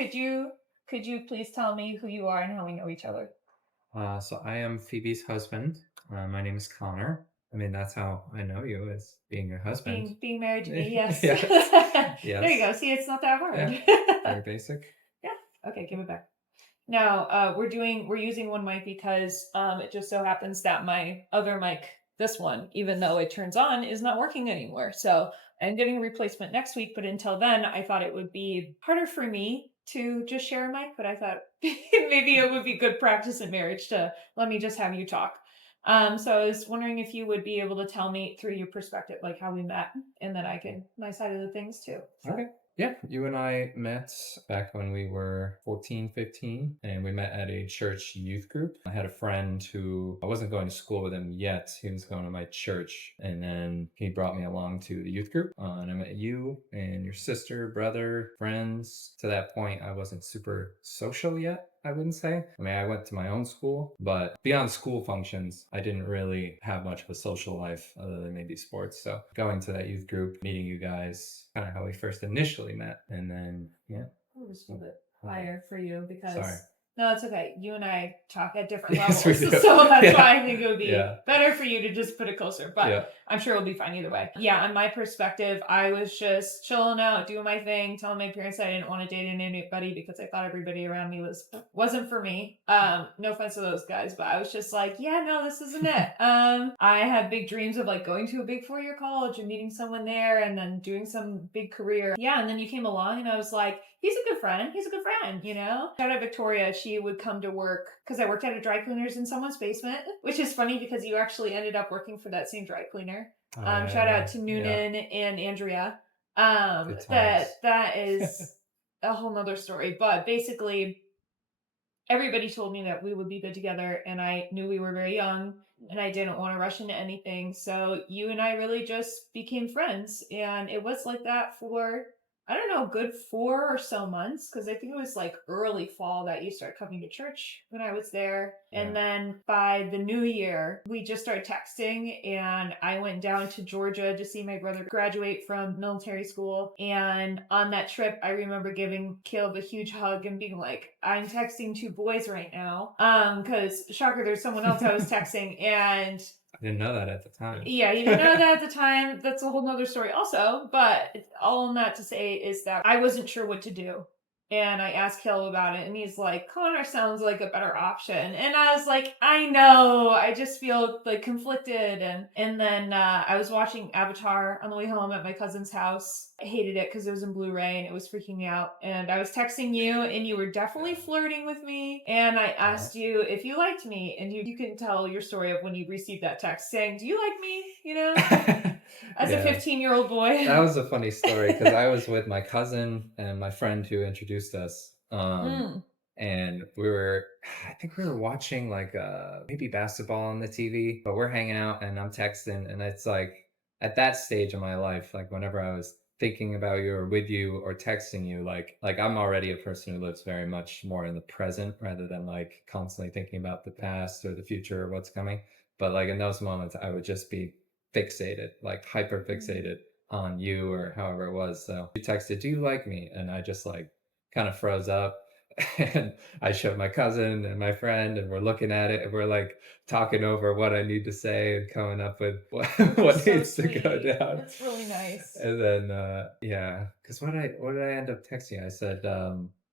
could you please tell me who you are and how we know each other? So I am Phoebe's husband. My name is Connor. I mean, that's how I know you as being your husband. Being married to me, yes. Yes. There you Yes. go. See, it's not that Yeah. hard. Very basic. Yeah. Okay, give it back. Now, we're using one mic because it just so happens that my other mic, this one, even though it turns on, is not working anymore. So I'm getting a replacement next week, but until then, I thought it would be harder for me to just share a mic, but I thought maybe it would be good practice in marriage to let me just have you talk. So I was wondering if you would be able to tell me through your perspective, like how we met, and then I can my side of the things too. So. Okay. Yeah, you and I met back when we were 14, 15, and we met at a church youth group. I had a friend who I wasn't going to school with him yet. He was going to my church, and then he brought me along to the youth group. And I met you and your sister, brother, friends. To that point, I wasn't super social yet. I wouldn't say. I mean, I went to my own school, but beyond school functions, I didn't really have much of a social life other than maybe sports. So going to that youth group, meeting you guys, kind of how we first initially met. And then, yeah. I'll just move it higher for you because Sorry. no, it's okay. You and I talk at different Yes, levels, we do. so that's Yeah. why I think it would be Yeah. better for you to just put it closer. But Yeah. I'm sure it'll be fine either way. Yeah, on my perspective, I was just chilling out, doing my thing, telling my parents I didn't want to date anybody because I thought everybody around me wasn't for me. No offense to those guys, but I was just like, yeah, no, this isn't it. I had big dreams of like going to a big 4-year college and meeting someone there and then doing some big career. Yeah, and then you came along and I was like, he's a good friend. He's a good friend, you know? Shout out Victoria. She would come to work because I worked at a dry cleaner's in someone's basement, which is funny because you actually ended up working for that same dry cleaner. Oh, yeah, Shout yeah, out to Noonan and Andrea. Good times. That is a whole nother story. But basically, everybody told me that we would be good together, and I knew we were very young and I didn't want to rush into anything. So you and I really just became friends, and it was like that for I don't know, good 4 or so months because I think it was like early fall that you started coming to church when I was there. Yeah. And then by the new year, we just started texting, and I went down to Georgia to see my brother graduate from military school. And on that trip, I remember giving Caleb a huge hug and being like, I'm texting 2 boys right now. Because shocker, there's someone else I was texting, and I didn't know that at the time. yeah, you didn't know that at the time. That's a whole nother story also. But all I'm that to say is that I wasn't sure what to do. And I asked Caleb about it, and he's like, Connor sounds like a better option. And I was like, I know, I just feel like conflicted. And then I was watching Avatar on the way home at my cousin's house. I hated it because it was in Blu-ray and it was freaking me out. And I was texting you, and you were definitely flirting with me. And I asked you if you liked me, and you can tell your story of when you received that text saying, do you like me? You know, as a 15-year-old boy. That was a funny story because I was with my cousin and my friend who introduced us. And I think we were watching like maybe basketball on the TV, but we're hanging out and I'm texting. And it's like at that stage of my life, like whenever I was thinking about you or with you or texting you, like I'm already a person who lives very much more in the present rather than like constantly thinking about the past or the future or what's coming. But like in those moments, I would just be fixated, like hyper fixated on you or however it was. So you texted, do you like me? And I just like kind of froze up. And I showed my cousin and my friend, and we're looking at it and we're like talking over what I need to say and coming up with what So needs to go sweet. down. That's really nice. And then yeah, because what did I end up texting? I said,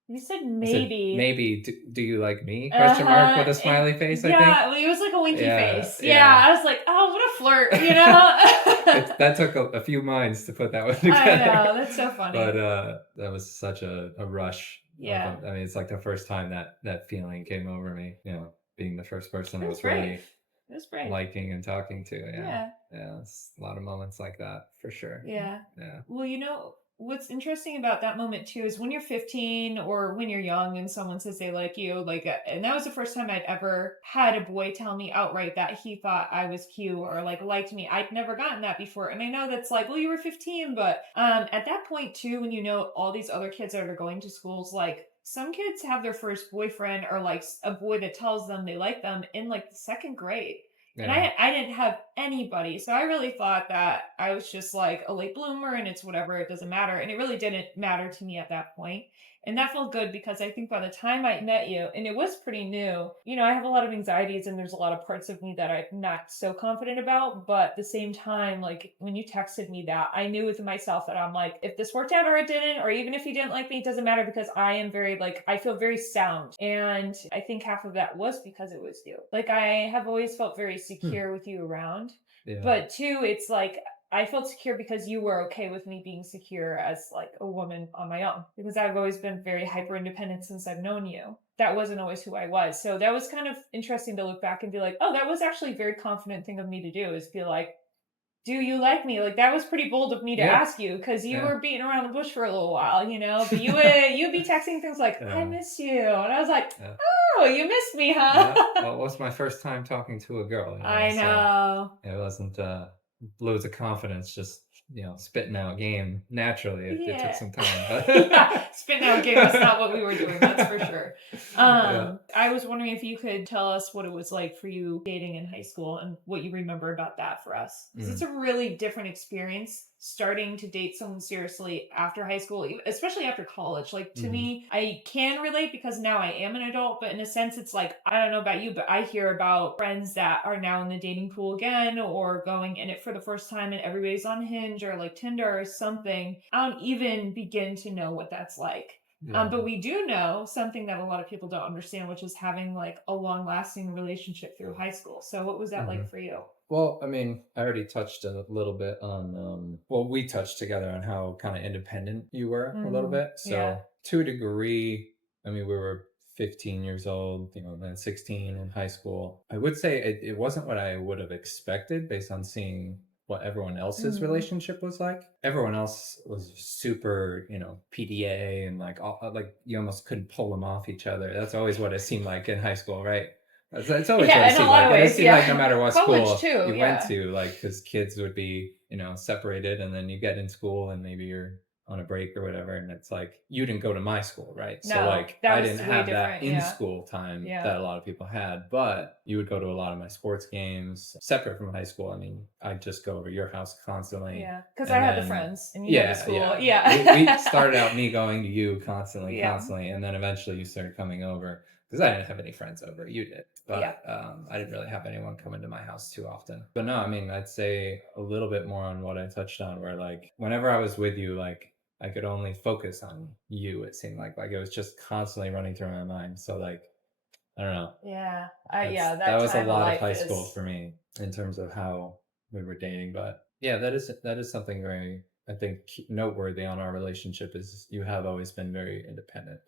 You said I said, maybe. maybe, do you like me? Question mark with a smiley face, I think. Yeah, well, it was like a winky Yeah, face. yeah. Yeah, I was like, oh, what a flirt, you know? That took a few minds to put that one together. I know, that's so funny. But that was such a rush. Yeah. I mean, it's like the first time that feeling came over me, you know, being the first person I It was was really brave. It was brave. liking and talking to. Yeah. Yeah, it's a lot of moments like that for sure. Yeah. Yeah. Well, you know, what's interesting about that moment too is when you're 15 or when you're young and someone says they like you, and that was the first time I'd ever had a boy tell me outright that he thought I was cute or like liked me. I'd never gotten that before. And I know that's like, well, you were 15, but at that point too, when you know all these other kids that are going to schools, like some kids have their first boyfriend or like a boy that tells them they like them in like the second grade. And Yeah. I didn't have anybody. So I really thought that I was just like a late bloomer and it's whatever, it doesn't matter. And it really didn't matter to me at that point. And that felt good because I think by the time I met you, and it was pretty new, I have a lot of anxieties and there's a lot of parts of me that I'm not so confident about. But at the same time, like when you texted me that, I knew within myself that I'm like, if this worked out or it didn't, or even if you didn't like me, it doesn't matter because I am very, like, I feel very sound. And I think half of that was because it was you. Like, I have always felt very secure with you around. Yeah. But two, it's like, I felt secure because you were okay with me being secure as like a woman on my own. Because I've always been very hyper independent since I've known you. That wasn't always who I was. So that was kind of interesting to look back and be like, oh, that was actually a very confident thing of me to do, is feel like, do you like me? Like, that was pretty bold of me to Yeah. ask you, because you Yeah. were beating around the bush for a little while, but you'd be texting things like, I Yeah. miss you. And I was like, Yeah. oh, you missed me, Yeah. huh? Well, it was my first time talking to a girl, I so know. it wasn't loads of confidence, just spitting out game naturally. It took Yeah. some time, but Yeah. Spitting out game. That's not what we were doing. That's for sure. yeah. I was wondering if you could tell us what it was like for you dating in high school and what you remember about that for us. Because it's Mm. a really different experience starting to date someone seriously after high school, especially after college. Like, to Mhm. me, I can relate because now I am an adult, but in a sense, it's like, I don't know about you, but I hear about friends that are now in the dating pool again or going in it for the first time and everybody's on Hinge or like Tinder or something. I don't even begin to know what that's like. Yeah. But we do know something that a lot of people don't understand, which is having like a long lasting relationship through high school. So what was that Mhm. like for you? Well, I mean, I already touched a little bit on, well, we touched together on how kind of independent you were a little bit. Yeah. So, to a degree, I mean, we were 15 years old, then 16 in high school. I would say it wasn't what I would have expected based on seeing what everyone else's relationship was like. Everyone else was super, PDA and like, like you almost couldn't pull them off each other. That's always what it seemed like in high school, right? It's always what it Yeah, in a seemed lot like. of And it ways. seemed like no Yeah. matter what College school too. you went Yeah. to, like, because kids would be, separated, and then you get in school and maybe you're on a break or whatever, and it's like you didn't go to my school, right? So No, like that I was didn't way have that different. in Yeah. school time Yeah. that a lot of people had, but you would go to a lot of my sports games separate from high school. I mean, I'd just go over your house constantly. Yeah. Because I And had the then, friends and you had the yeah, school. yeah. Yeah. We started out me going to you constantly, Yeah. constantly, and then eventually you started coming over because I didn't have any friends over. You did, Yeah. but I didn't really have anyone come into my house too often. But no, I mean, I'd say a little bit more on what I touched on, where like whenever I was with you, like I could only focus on you. It seemed like it was just constantly running through my mind. So like I don't know. Yeah. That's Yeah. that That was a time of lot of life high school is. for me in terms of how we were dating. But yeah, that is something very, I think, noteworthy on our relationship is you have always been very independent.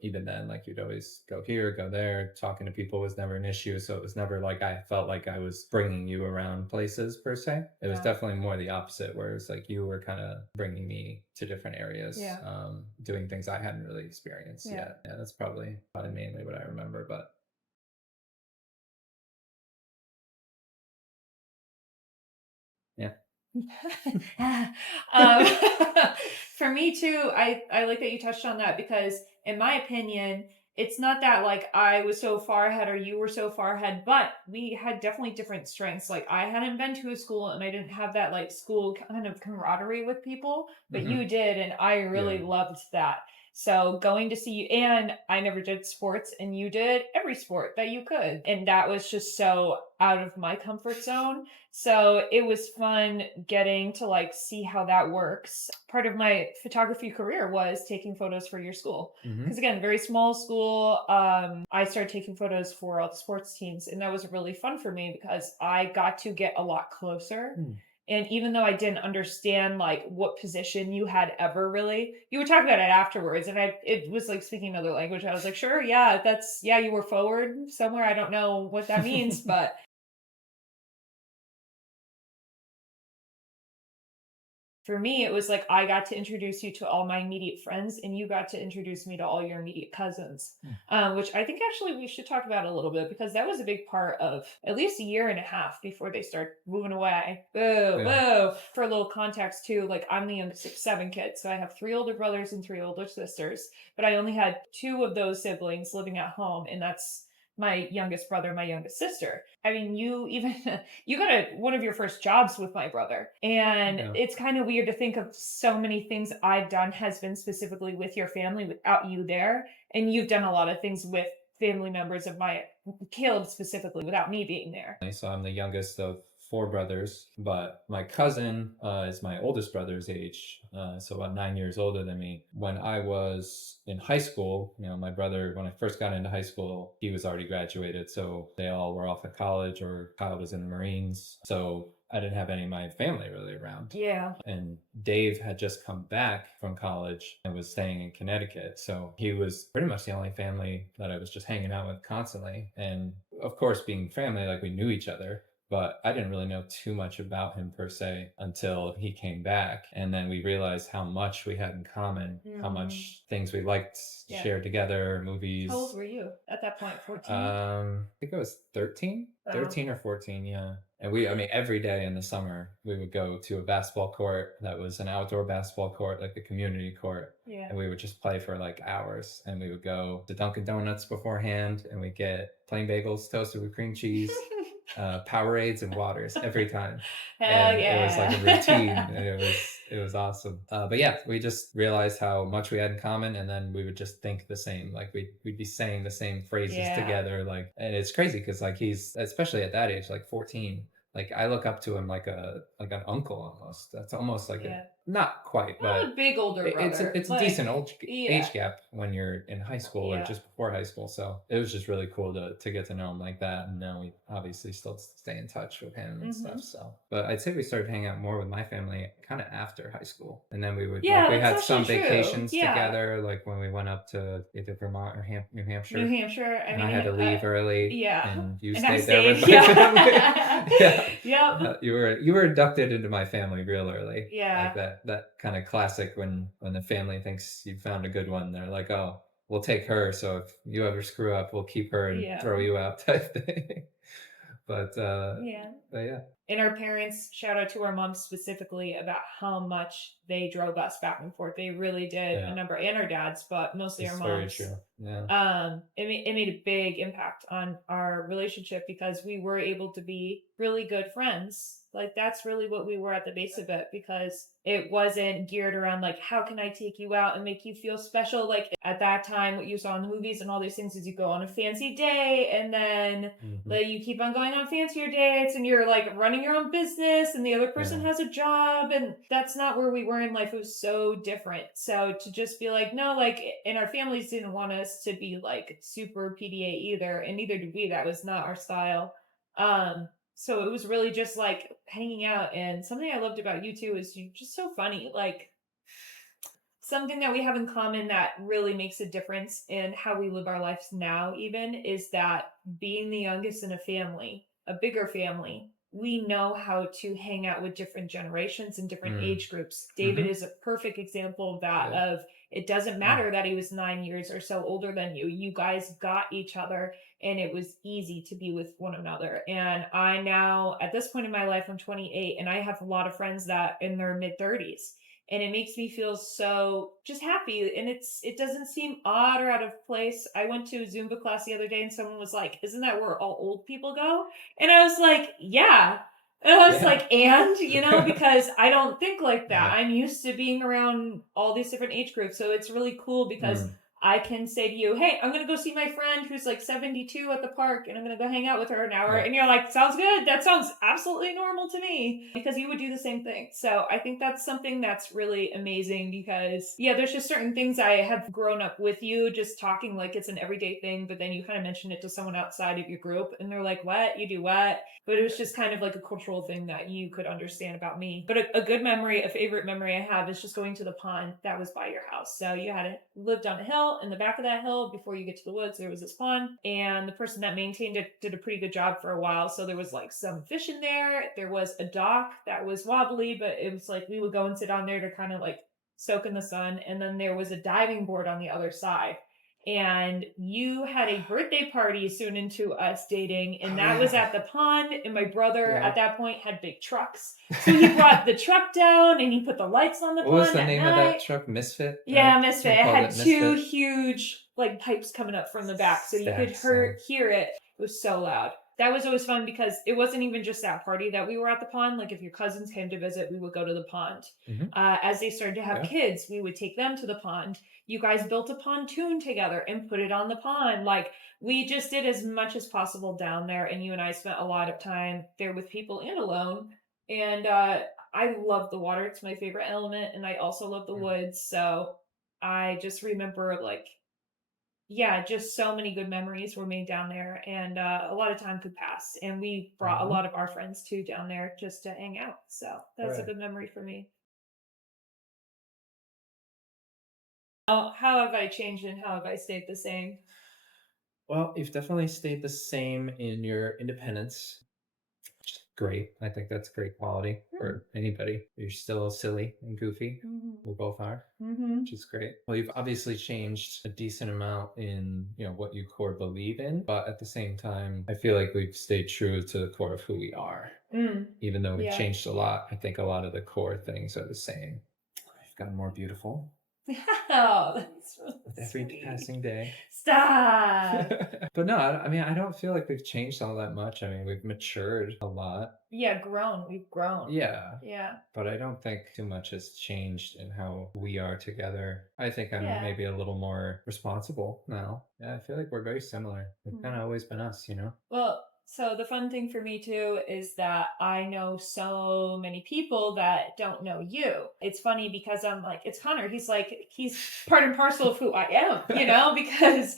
Even then, like you'd always go here, go there. Talking to people was never an issue, so it was never like I felt like I was bringing you around places per se. It was Yeah. definitely more the opposite, whereas like you were kind of bringing me to different areas, Yeah. doing things I hadn't really experienced Yeah. yet. Yeah, that's probably mainly what I remember. But yeah. um, for me too, I like that you touched on that because, in my opinion, it's not that like I was so far ahead or you were so far ahead, but we had definitely different strengths. Like, I hadn't been to a school and I didn't have that like school kind of camaraderie with people, but Hmm. you did, and I really Yeah. loved that. So going to see you, and I never did sports, and you did every sport that you could, and that was just so out of my comfort zone. So it was fun getting to like see how that works. Part of my photography career was taking photos for your school. Hmm. Because again, very small school. I started taking photos for all the sports teams, and that was really fun for me because I got to get a lot closer. And even though I didn't understand like what position you had ever really, you would talk about it afterwards, and it was like speaking another language. I was like, sure, yeah, you were forward somewhere. I don't know what that means, but for me, it was like I got to introduce you to all my immediate friends, and you got to introduce me to all your immediate cousins, which I think actually we should talk about a little bit because that was a big part of at least a year and a half before they start moving away. Boo, Yeah. boo. For a little context, too, like I'm the youngest of 7 kids, so I have 3 older brothers and 3 older sisters, but I only had 2 of those siblings living at home, and that's my youngest brother, my youngest sister. I mean, you even you got one of your first jobs with my brother. And Yeah. it's kind of weird to think of so many things I've done has been specifically with your family without you there. And you've done a lot of things with family members of my Caleb specifically without me being there. So I'm the youngest of four brothers, but my cousin is my oldest brother's age, so about 9 years older than me. When I was in high school, my brother, when I first got into high school, he was already graduated, so they all were off at college, or Kyle was in the Marines. So I didn't have any of my family really around. Yeah. And Dave had just come back from college and was staying in Connecticut. So he was pretty much the only family that I was just hanging out with constantly. And of course, being family, like we knew each other, but I didn't really know too much about him per se until he came back. And then we realized how much we had in common, how much things we liked, Yeah. shared together, movies. How old were you at that point? 14? I think I was 13, Wow. 13 or 14, yeah. And I mean, every day in the summer, we would go to a basketball court that was an outdoor basketball court, like a community court. Yeah. And we would just play for like hours. And we would go to Dunkin' Donuts beforehand, and we get plain bagels toasted with cream cheese, Powerades, and waters every time. Hell And yeah. it was like a routine, and it was awesome. But yeah, we just realized how much we had in common, and then we would just think the same. Like we'd be saying the same phrases Yeah. together. Like, and it's crazy because like he's, especially at that age, like 14. Like I look up to him like an uncle almost. That's almost like Yeah. not quite, Not a but big older brother. it's a like, decent yeah. age gap when you're in high school or Yeah. just before high school. So it was just really cool to get to know him like that. And now we obviously still stay in touch with him and stuff. So, but I'd say we started hanging out more with my family kind of after high school, and then we would Yeah, like we that's had some actually true. vacations Yeah. together, like when we went up to either Vermont or New Hampshire. New Hampshire. And I had to leave early. Yeah. And you And I stayed there with stayed. my Yeah. family. Yeah. Yep. You were inducted into my family real early. Yeah. Like that kind of classic when the family thinks you found a good one. They're like, oh, we'll take her. So if you ever screw up, we'll keep her and Yeah. throw you out type thing. But Yeah. yeah. And our parents, shout out to our moms specifically about how much they drove us back and forth. They really did Yeah. a number, and our dads, but mostly It's our very moms. true. Yeah. It made a big impact on our relationship because we were able to be really good friends. Like that's really what we were at the base of it, because it wasn't geared around like, how can I take you out and make you feel special? Like at that time, what you saw in the movies and all these things is you go on a fancy day, and then like you keep on going on fancier dates, and you're like running your own business, and the other person has a job, and that's not where we were in life. It was so different. So to just be like, no, like, and our families didn't want us to be like super PDA either, and neither did we. That was not our style. So it was really just like hanging out. And something I loved about you too is you're just so funny. Like something that we have in common that really makes a difference in how we live our lives now, even, is that being the youngest in a family, a bigger family, we know how to hang out with different generations and different age groups. David is a perfect example of that. Yeah. Of it doesn't matter that he was 9 years or so older than you. You guys got each other, and it was easy to be with one another. And I now, at this point in my life, I'm 28, and I have a lot of friends that in their mid 30s, and it makes me feel so just happy. And it doesn't seem odd or out of place. I went to a Zumba class the other day, and someone was like, isn't that where all old people go? And I was like, yeah. And I was like, because I don't think like that. I'm used to being around all these different age groups. So it's really cool because I can say to you, hey, I'm going to go see my friend who's like 72 at the park, and I'm going to go hang out with her an hour. And you're like, sounds good. That sounds absolutely normal to me, because you would do the same thing. So I think that's something that's really amazing because, there's just certain things I have grown up with you just talking like it's an everyday thing. But then you kind of mention it to someone outside of your group, and they're like, what? You do what? But it was just kind of like a cultural thing that you could understand about me. But a good memory, a favorite memory I have is just going to the pond that was by your house. So you had lived on a hill. In the back of that hill, before you get to the woods, there was this pond, and the person that maintained it did a pretty good job for a while. So there was like some fish in there. There was a dock that was wobbly, but it was like we would go and sit on there to kind of like soak in the sun. And then there was a diving board on the other side. and you had a birthday party soon into us dating, and Oh that was yeah. at the pond. And my brother Yeah. at that point had big trucks, so he brought the truck down and he put the lights on the What was pond the at name of night. that truck? Misfit, right? Yeah, Misfit. We It called had it two Misfit. huge like pipes coming up from the back, so you could Stacked so. hear it. It was so loud. That was always fun because it wasn't even just that party that we were at the pond. Like if your cousins came to visit, we would go to the pond. Mhm. As they started to have Yeah. kids, we would take them to the pond. You guys built a pontoon together and put it on the pond. Like we just did as much as possible down there, and you and I spent a lot of time there with people and alone. And I love the water; it's my favorite element, and I also love the Mm. woods. So I just remember like yeah, just so many good memories were made down there, and a lot of time could pass. And we brought a Mhm. lot of our friends too down there just to hang out. So that's a Right. good memory for me. Oh, how have I changed and how have I stayed the same? Well, you've definitely stayed the same in your independence. Great. I think that's great quality Hmm. for anybody. You're still silly and goofy. Hmm. We both are, which Hmm. is great. Well, you've obviously changed a decent amount in, what you core believe in, but at the same time, I feel like we've stayed true to the core of who we are. Mm. Even though we've Yeah. changed a lot, I think a lot of the core things are the same. I've gotten more beautiful Oh, that's really with every sweet. passing day. Stop. But no, I mean, I don't feel like we've changed all that much. I mean, we've matured a lot. Yeah, grown. We've grown. Yeah, Yeah. but I don't think too much has changed in how we are together. I think I'm Yeah. maybe a little more responsible now. Yeah, I feel like we're very similar. We've kind Hmm. of always been us, you know? Well, so the fun thing for me too is that I know so many people that don't know you. It's funny because I'm like, it's Connor. He's like, he's part and parcel of who I am, because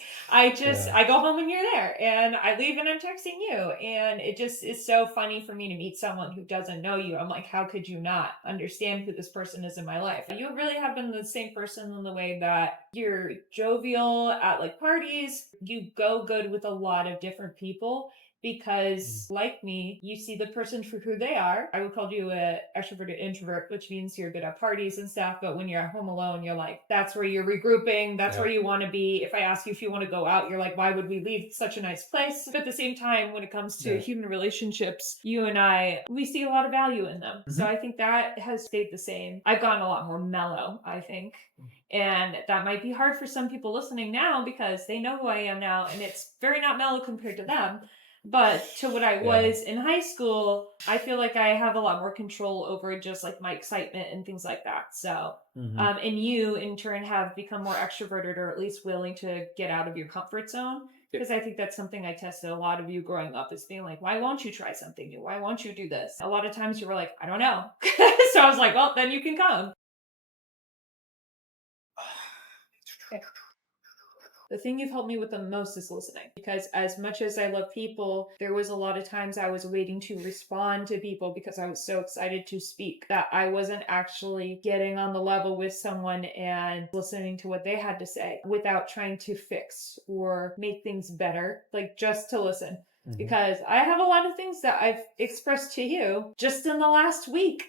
Yeah. I go home and you're there and I leave and I'm texting you. And it just is so funny for me to meet someone who doesn't know you. I'm like, how could you not understand who this person is in my life? You really have been the same person in the way that you're jovial at like parties. You go good with a lot of different people Mm. because like me you see the person for who they are. I would call you a extroverted introvert, which means you're good at parties and stuff, but when you're at home alone you're like that's where you're regrouping, that's where Yeah. you want to be. If I ask you if you want to go out, you're like why would we leave such a nice place? But at the same time, when it comes to Yeah. human relationships, you and I, we see a lot of value in them. So Hmm. I think that has stayed the same. I've gotten a lot more mellow, I think, and that might be hard for some people listening now because they know who I am now and it's very not mellow compared to them. But to what I Yeah. was in high school, I feel like I have a lot more control over just like my excitement and things like that. So, Hmm. and you in turn have become more extroverted or at least willing to get out of your comfort zone. Yeah. Because I think that's something I tested a lot of you growing up is being like, why won't you try something new? Why won't you do this? A lot of times you were like, I don't know. So I was like, well, then you can come. The thing you've helped me with the most is listening. Because as much as I love people, there was a lot of times I was waiting to respond to people because I was so excited to speak that I wasn't actually getting on the level with someone and listening to what they had to say without trying to fix or make things better, like just to listen. Hmm. Because I have a lot of things that I've expressed to you just in the last week.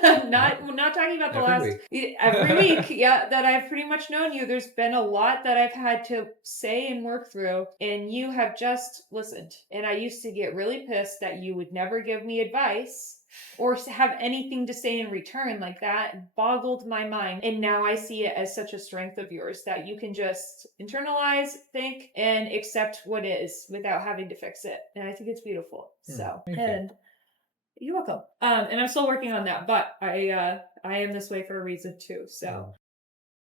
Yep. Not talking about the Every last week. every week, yeah, that I've pretty much known you. There's been a lot that I've had to say and work through, and you have just listened. And I used to get really pissed that you would never give me advice or have anything to say in return. Like that boggled my mind. And now I see it as such a strength of yours that you can just internalize, think, and accept what is without having to fix it. And I think it's beautiful. So, Thank you. and you're welcome. And I'm still working on that, but I am this way for a reason too. So, Mm.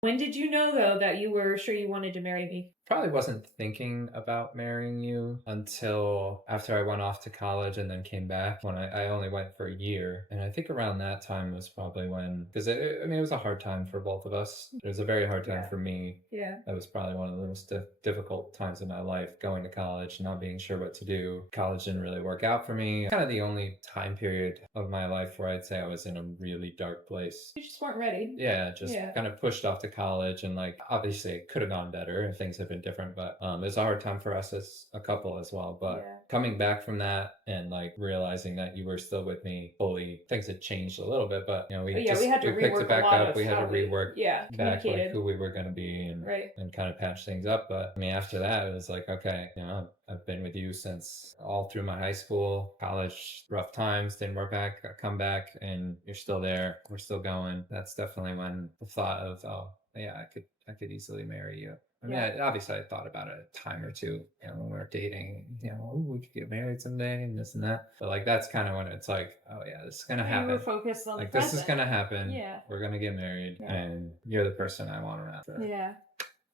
when did you know though that you were sure you wanted to marry me? Probably wasn't thinking about marrying you until after I went off to college and then came back when I only went for a year. And I think around that time was probably when, because I mean, it was a hard time for both of us. It was a very hard time Yeah. for me. Yeah. That was probably one of the most difficult times in my life, going to college, not being sure what to do. College didn't really work out for me. Kind of the only time period of my life where I'd say I was in a really dark place. You just weren't ready. Yeah, just Yeah. kind of pushed off to college, and like obviously it could have gone better if things had been different, but it's a hard time for us as a couple as well. But Yeah. coming back from that and like realizing that you were still with me fully, things had changed a little bit, but But yeah, we had to we picked it rework a back lot up. of We had to how we, rework yeah, back like communicated. who we were going to be Right. and kind of patch things up. But I mean, after that, it was like, okay, you know, I've been with you since all through my high school, college, rough times, didn't work back, I come back, and you're still there. We're still going. That's definitely when the thought of, oh, yeah, I could easily marry you. I mean, Yeah. obviously, I thought about it a time or two, you know, when we were dating, you know, "Ooh, we could get married someday and this and that." But like, that's kind of when it's like, oh yeah, this is gonna You were happen. focused on the Like, this is present. gonna happen. Yeah. We're gonna get married, Yeah. and you're the person I want around Yeah.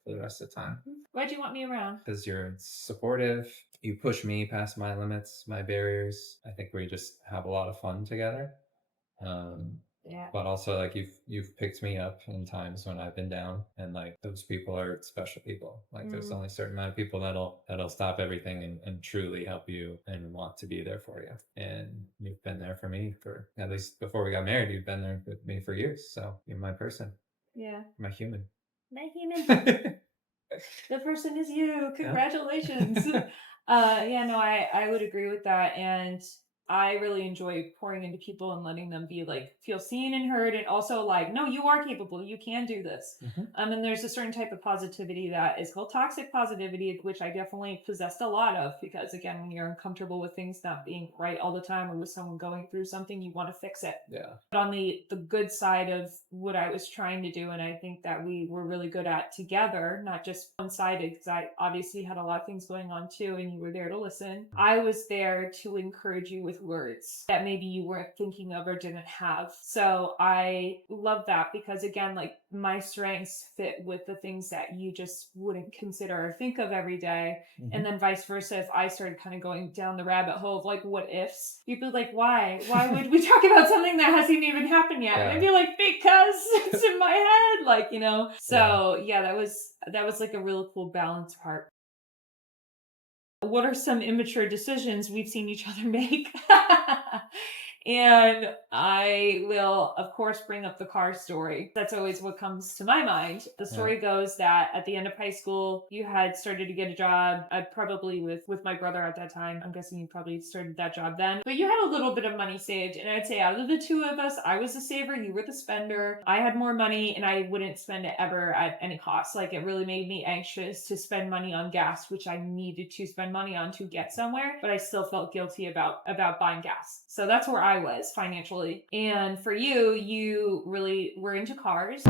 for the rest of the time. Why'd you want me around? Because you're supportive. You push me past my limits, my barriers. I think we just have a lot of fun together. Um, Yeah. but also like you've picked me up in times when I've been down, and like those people are special people. Like there's only a certain amount of people that'll stop everything and truly help you and want to be there for you. And you've been there for me for, at least before we got married, you've been there with me for years. So you're my person. Yeah. My human. My human. The person is you. Congratulations. Yeah, no, I would agree with that. And I really enjoy pouring into people and letting them be like, feel seen and heard. And also like, no, you are capable. You can do this. And there's a certain type of positivity that is called toxic positivity, which I definitely possessed a lot of, because again, when you're uncomfortable with things not being right all the time, or with someone going through something, you want to fix it. Yeah. But on the good side of what I was trying to do, and I think that we were really good at together, not just one-sided, because I obviously had a lot of things going on too, and you were there to listen. I was there to encourage you with words that maybe you weren't thinking of or didn't have. So I love that, because again, like my strengths fit with the things that you just wouldn't consider or think of every day. And then vice versa, if I started kind of going down the rabbit hole of like what ifs, you'd be like, why would we talk about something that hasn't even happened yet? And I'd be like, because it's in my head, like, you know. So yeah, that was like a really cool balance part. What are some immature decisions we've seen each other make? And I will, of course, bring up the car story. That's always what comes to my mind. The story goes that at the end of high school, you had started to get a job, probably with my brother at that time. I'm guessing you probably started that job then. But you had a little bit of money saved. And I'd say out of the two of us, I was the saver, you were the spender. I had more money and I wouldn't spend it ever at any cost. Like it really made me anxious to spend money on gas, which I needed to spend money on to get somewhere. But I still felt guilty about buying gas. So that's where I was financially. And for you, you really were into cars.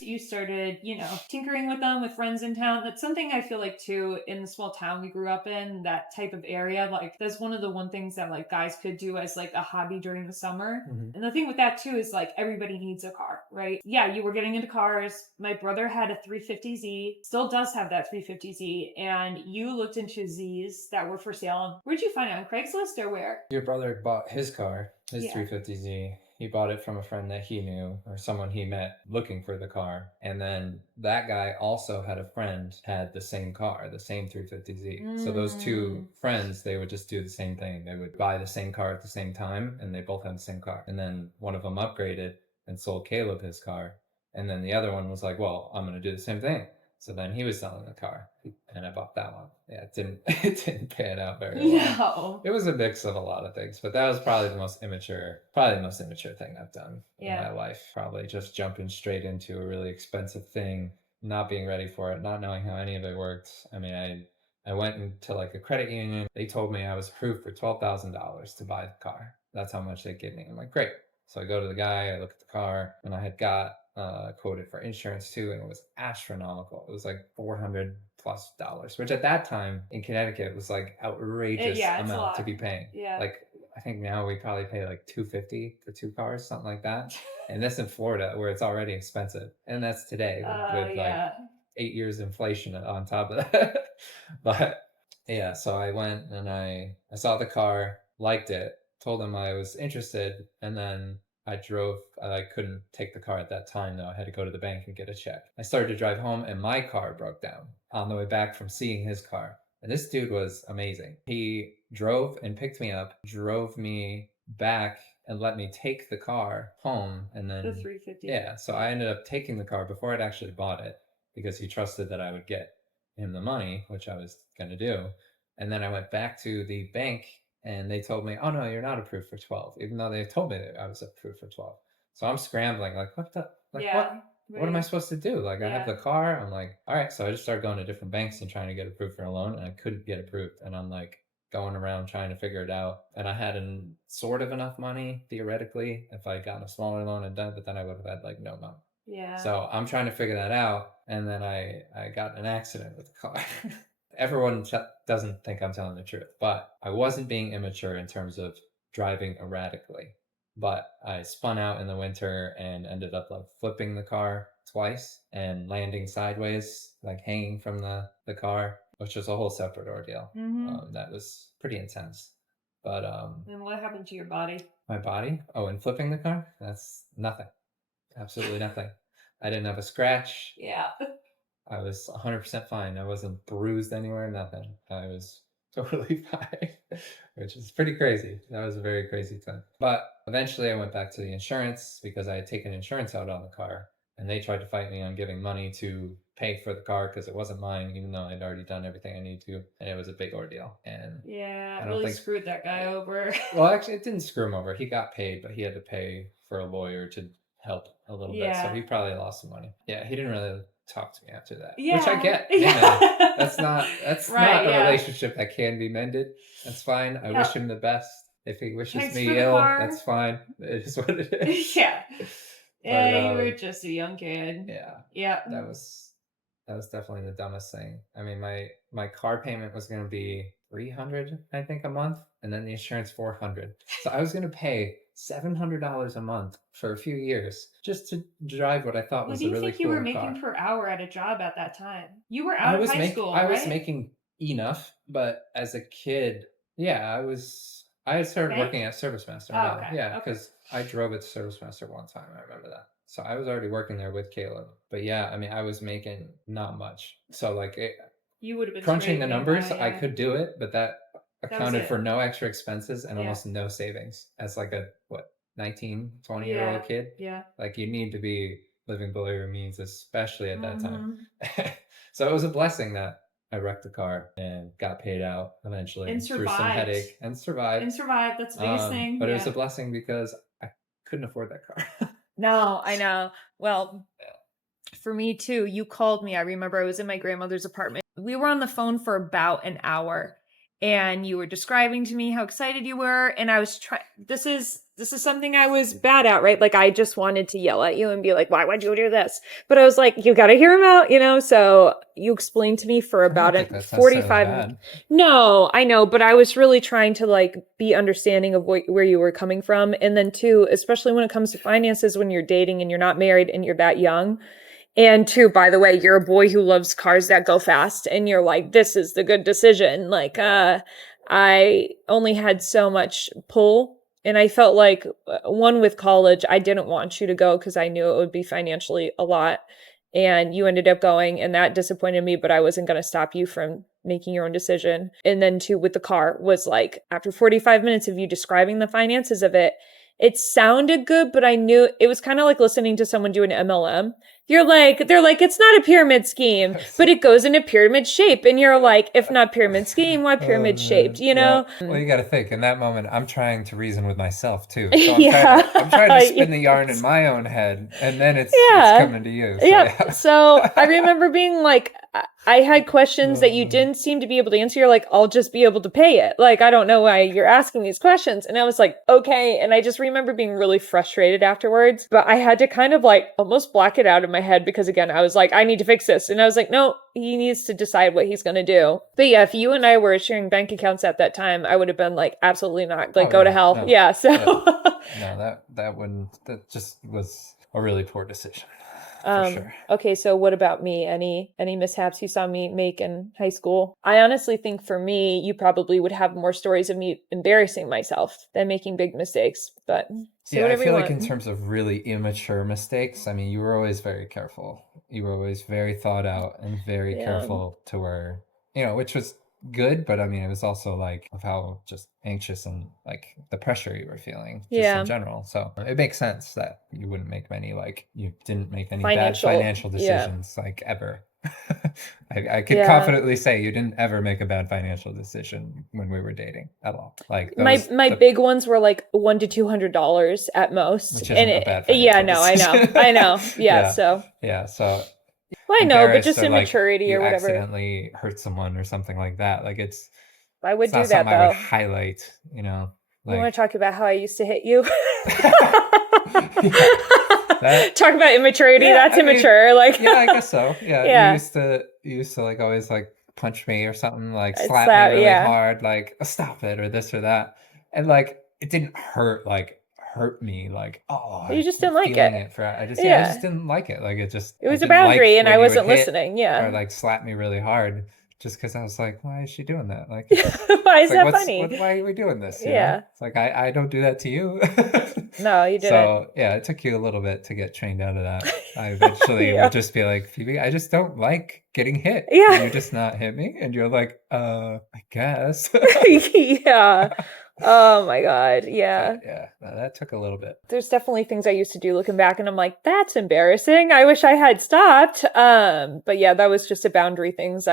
You started, you know, tinkering with them with friends in town. That's something I feel like too, in the small town we grew up in, that type of area, like that's one of the one things that like guys could do as like a hobby during the summer. And the thing with that too is like everybody needs a car, right? Yeah, you were getting into cars. My brother had a 350Z, still does have that 350Z, and you looked into Z's that were for sale. Where'd you find it, on Craigslist or where? Your brother bought his car, his 350Z. He bought it from a friend that he knew, or someone he met looking for the car. And then that guy also had a friend had the same car, the same 350Z. So those two friends, they would just do the same thing. They would buy the same car at the same time, and they both had the same car. And then one of them upgraded and sold Caleb his car. And then the other one was like, well, I'm going to do the same thing. So then he was selling the car, and I bought that one. Yeah, it didn't pan out very well. No. It was a mix of a lot of things, but that was probably the most immature thing I've done in my life. Probably just jumping straight into a really expensive thing, not being ready for it, not knowing how any of it worked. I mean, I went into like a credit union. They told me I was approved for $12,000 to buy the car. That's how much they give me. I'm like, great. So I go to the guy, I look at the car, and I had got quoted for insurance too, and it was astronomical. It was like $400+, which at that time in Connecticut was like outrageous amount to be paying. Yeah. Like I think now we probably pay like $250 for 2 cars, something like that. And that's in Florida where it's already expensive, and that's today with like 8 years inflation on top of that. But yeah, so I went and I saw the car, liked it, told him I was interested, and then I couldn't take the car at that time though. I had to go to the bank and get a check. I started to drive home and my car broke down on the way back from seeing his car. And this dude was amazing. He drove and picked me up, drove me back, and let me take the car home. And then The 350. yeah, so I ended up taking the car before I'd actually bought it. because he trusted that I would get him the money, which I was going to do. And then I went back to the bank and they told me, oh no, you're not approved for 12, even though they told me that I was approved for 12. So I'm scrambling, like, Yeah. what am I Right. supposed to do? Like, I have Yeah. the car. I'm like, all right. So I just started going to different banks and trying to get approved for a loan, and I couldn't get approved. And I'm like going around trying to figure it out. And I had sort of enough money theoretically if I had gotten a smaller loan and done, but then I would have had like no money. Yeah. So I'm trying to figure that out. And then I got in an accident with the car. Everyone doesn't think I'm telling the truth, but I wasn't being immature in terms of driving erratically. But I spun out in the winter and ended up like flipping the car twice and landing sideways, like hanging from the car, which was a whole separate ordeal. That was pretty intense. But And what happened to your body? my body? Oh, and flipping the car? That's nothing. Absolutely nothing. I didn't have a scratch. Yeah. I was 100% fine. I wasn't bruised anywhere, nothing. I was totally fine, which is pretty crazy. That was a very crazy time. But eventually I went back to the insurance because I had taken insurance out on the car, and they tried to fight me on giving money to pay for the car because it wasn't mine, even though I'd already done everything I needed to, and it was a big ordeal. And Yeah, I it don't really think screwed that guy over. well, actually, it didn't screw him over. He got paid, but he had to pay for a lawyer to help a little bit. So Yeah. he probably lost some money. Yeah, he didn't really talk to me after that. Yeah. Which I get. Hey, man, Yeah. that's not Right, a yeah. relationship that can be mended. That's fine. I wish him the best. If he wishes Thanks me for the ill, car. that's fine. It is what it is. Yeah. Yeah, you But were just a young kid. yeah, Yeah. that was definitely the dumbest thing. I mean, my car payment was going to be 300, I think, a month, and then the insurance 400. So I was going to pay $700 a month for a few years just to drive what I thought What was do a you really think cool you were car. making per hour at a job at that time? You were out of high school, I right? was making enough, but as a kid, yeah, I had started Bank? working at Service Master. Oh, okay. Yeah, Okay. because I drove at Service Master one time. I remember that. So I was already working there with Caleb. But yeah, I mean, I was making not much. So like You would have been crunching the scraping numbers, by, I yeah. could do it, but that was accounted it. for no extra expenses and Yeah. almost no savings as like a 19, 20-year-old Yeah. kid. Yeah. Like you need to be living below your means, especially at that time. Mhm. So it was a blessing that I wrecked the car and got paid out eventually And through some survived. headache and survived. And survived. That's the biggest thing. But it Yeah. was a blessing because I couldn't afford that car. No, I know. Well, for me too, you called me. I remember I was in my grandmother's apartment. We were on the phone for about an hour and you were describing to me how excited you were. And I was trying, this is something I was bad at, right? Like I just wanted to yell at you and be like, why'd you do this? But I was like, you got to hear him out, you know? So you explained to me for about 45 minutes. No, I know, but I was really trying to like be understanding of where you were coming from. And then too, especially when it comes to finances, when you're dating and you're not married and you're that young. And two, by the way, you're a boy who loves cars that go fast and you're like, this is the good decision. Like, I only had so much pull and I felt like one with college, I didn't want you to go because I knew it would be financially a lot. And you ended up going and that disappointed me, but I wasn't going to stop you from making your own decision. And then two, with the car was like, after 45 minutes of you describing the finances of it, it sounded good, but I knew it was kind of like listening to someone do an MLM. They're like, it's not a pyramid scheme, but it goes in a pyramid shape. And you're like, if not pyramid scheme, why pyramid shaped, you know? Yeah. Well, you got to think in that moment, I'm trying to reason with myself too. So I'm trying to spin the yarn in my own head. And then it's coming to you. So, yeah. So I remember being like, I had questions that you didn't seem to be able to answer. You're like, I'll just be able to pay it. Like, I don't know why you're asking these questions. And I was like, okay. And I just remember being really frustrated afterwards, but I had to kind of like almost block it out of my head because again, I was like, I need to fix this. And I was like, no, he needs to decide what he's going to do. But yeah, if you and I were sharing bank accounts at that time, I would have been like, absolutely not. Like, go to hell. No, yeah. So no, that just was a really poor decision. For sure. Okay, so what about me? Any mishaps you saw me make in high school? I honestly think for me, you probably would have more stories of me embarrassing myself than making big mistakes. But yeah, I feel like in terms of really immature mistakes, I mean, you were always very careful. You were always very thought out and very careful to where, you know, which was good, but I mean, it was also like of how just anxious and like the pressure you were feeling just in Yeah. general. So it makes sense that you wouldn't make many, like, you didn't make any bad Financial. financial Yeah. decisions, like, ever. I could Yeah. confidently say you didn't ever make a bad financial decision when we were dating at all. Like My those, my the big ones were like $100 to $200 at most. which And isn't a bad yeah, financial no, I know. decision. I know. Yeah, Yeah, so yeah. So well, I know, but embarrassed just or like immaturity you or whatever. accidentally hurt someone or something like that. Like I would it's not do something that I would though. highlight, you know, You want like to talk about how I used to hit you? yeah. That Talk about immaturity. yeah, That's I mean, immature. Like, yeah, I guess so. Yeah, yeah, you used to like always like punch me or something, like it's slap me that. really Yeah, hard, like stop it or this or that. And like it didn't hurt me like, oh, you I'm just didn't like it. feeling it for I just Yeah, didn't like it. Like it just it I was a didn't like boundary, and I when you would wasn't hit listening. or Yeah, like slap me really hard just because I was like, why is she doing that? Like why it's is like that funny? why are we doing this, you know? Yeah, It's like I don't do that to you. no, you didn't. So yeah, it took you a little bit to get trained out of that. I eventually would Yeah, just be like, Phoebe, I just don't like getting hit. Can yeah, you just not hit me? And you're like, I guess. yeah. Oh my God. But Yeah. yeah, no, that took a little bit. There's definitely things I used to do looking back and I'm like, that's embarrassing. I wish I had stopped. But yeah, that was just a boundary things.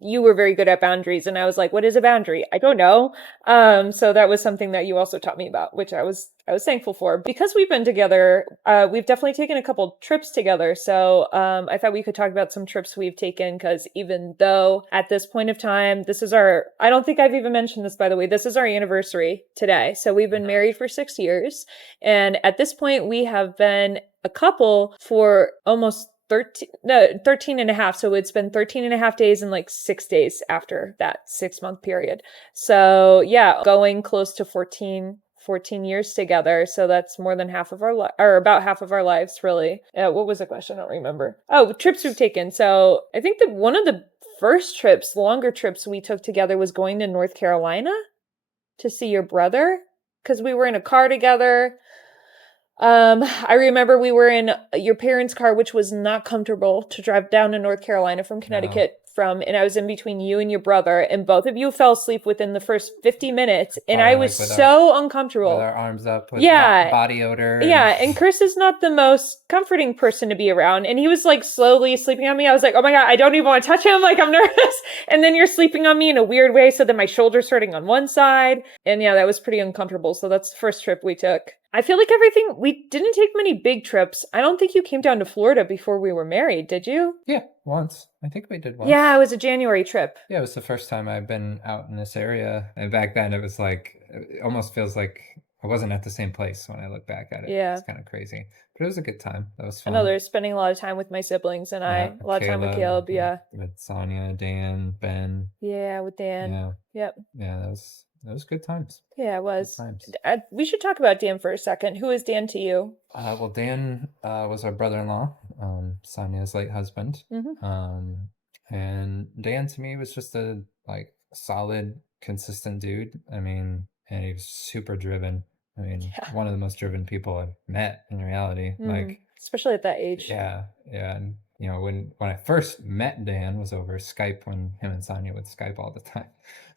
You were very good at boundaries and I was like, what is a boundary? I don't know. So that was something that you also taught me about, which I was thankful for. Because we've been together, we've definitely taken a couple trips together. So I thought we could talk about some trips we've taken because even though at this point of time, I don't think I've even mentioned this, by the way, this is our anniversary today. So we've been married for 6 years. And at this point, we have been a couple for almost 13 and a half. So it's been 13 and a half days and like 6 days after that 6 month period. So yeah, going close to 14 years together. So that's more than half of or about half of our lives, really. What was the question? I don't remember. Oh, trips we've taken. So I think that one of the first longer trips we took together was going to North Carolina to see your brother because we were in a car together. I remember we were in your parents' car, which was not comfortable to drive down to North Carolina from No. Connecticut and I was in between you and your brother, and both of you fell asleep within the first 50 minutes, and I Probably was like so with uncomfortable. our arms up with Yeah, body odor and yeah, and Chris is not the most comforting person to be around. And he was like slowly sleeping on me. I was like, oh my God, I don't even want to touch him. Like, I'm nervous. And then you're sleeping on me in a weird way. So then my shoulder's hurting on one side. And yeah, that was pretty uncomfortable. So that's the first trip we took. I feel like we didn't take many big trips. I don't think you came down to Florida before we were married, did you? yeah, once. I think we did once. Yeah, it was a January trip. Yeah, it was the first time I've been out in this area. And back then it was like, it almost feels like I wasn't at the same place when I look back at it. Yeah. It's kind of crazy. But it was a good time. That was I fun. know there's spending a lot of time with my siblings and Yeah, a lot of time with Caleb. Yeah. with Sonia, Dan, Ben. Yeah, with Dan. Yeah. Yep. Yeah, that was good times. Yeah, it Good was. times. We should talk about Dan for a second. Who is Dan to you? Well, Dan was our brother-in-law, Sonia's late husband. Mm-hmm. And Dan to me was just a like solid, consistent dude. I mean, and he was super driven. I mean, Yeah. one of the most driven people I've met in reality. Like, especially at that age. yeah, yeah. And you know, when I first met Dan was over Skype when him and Sonia would Skype all the time.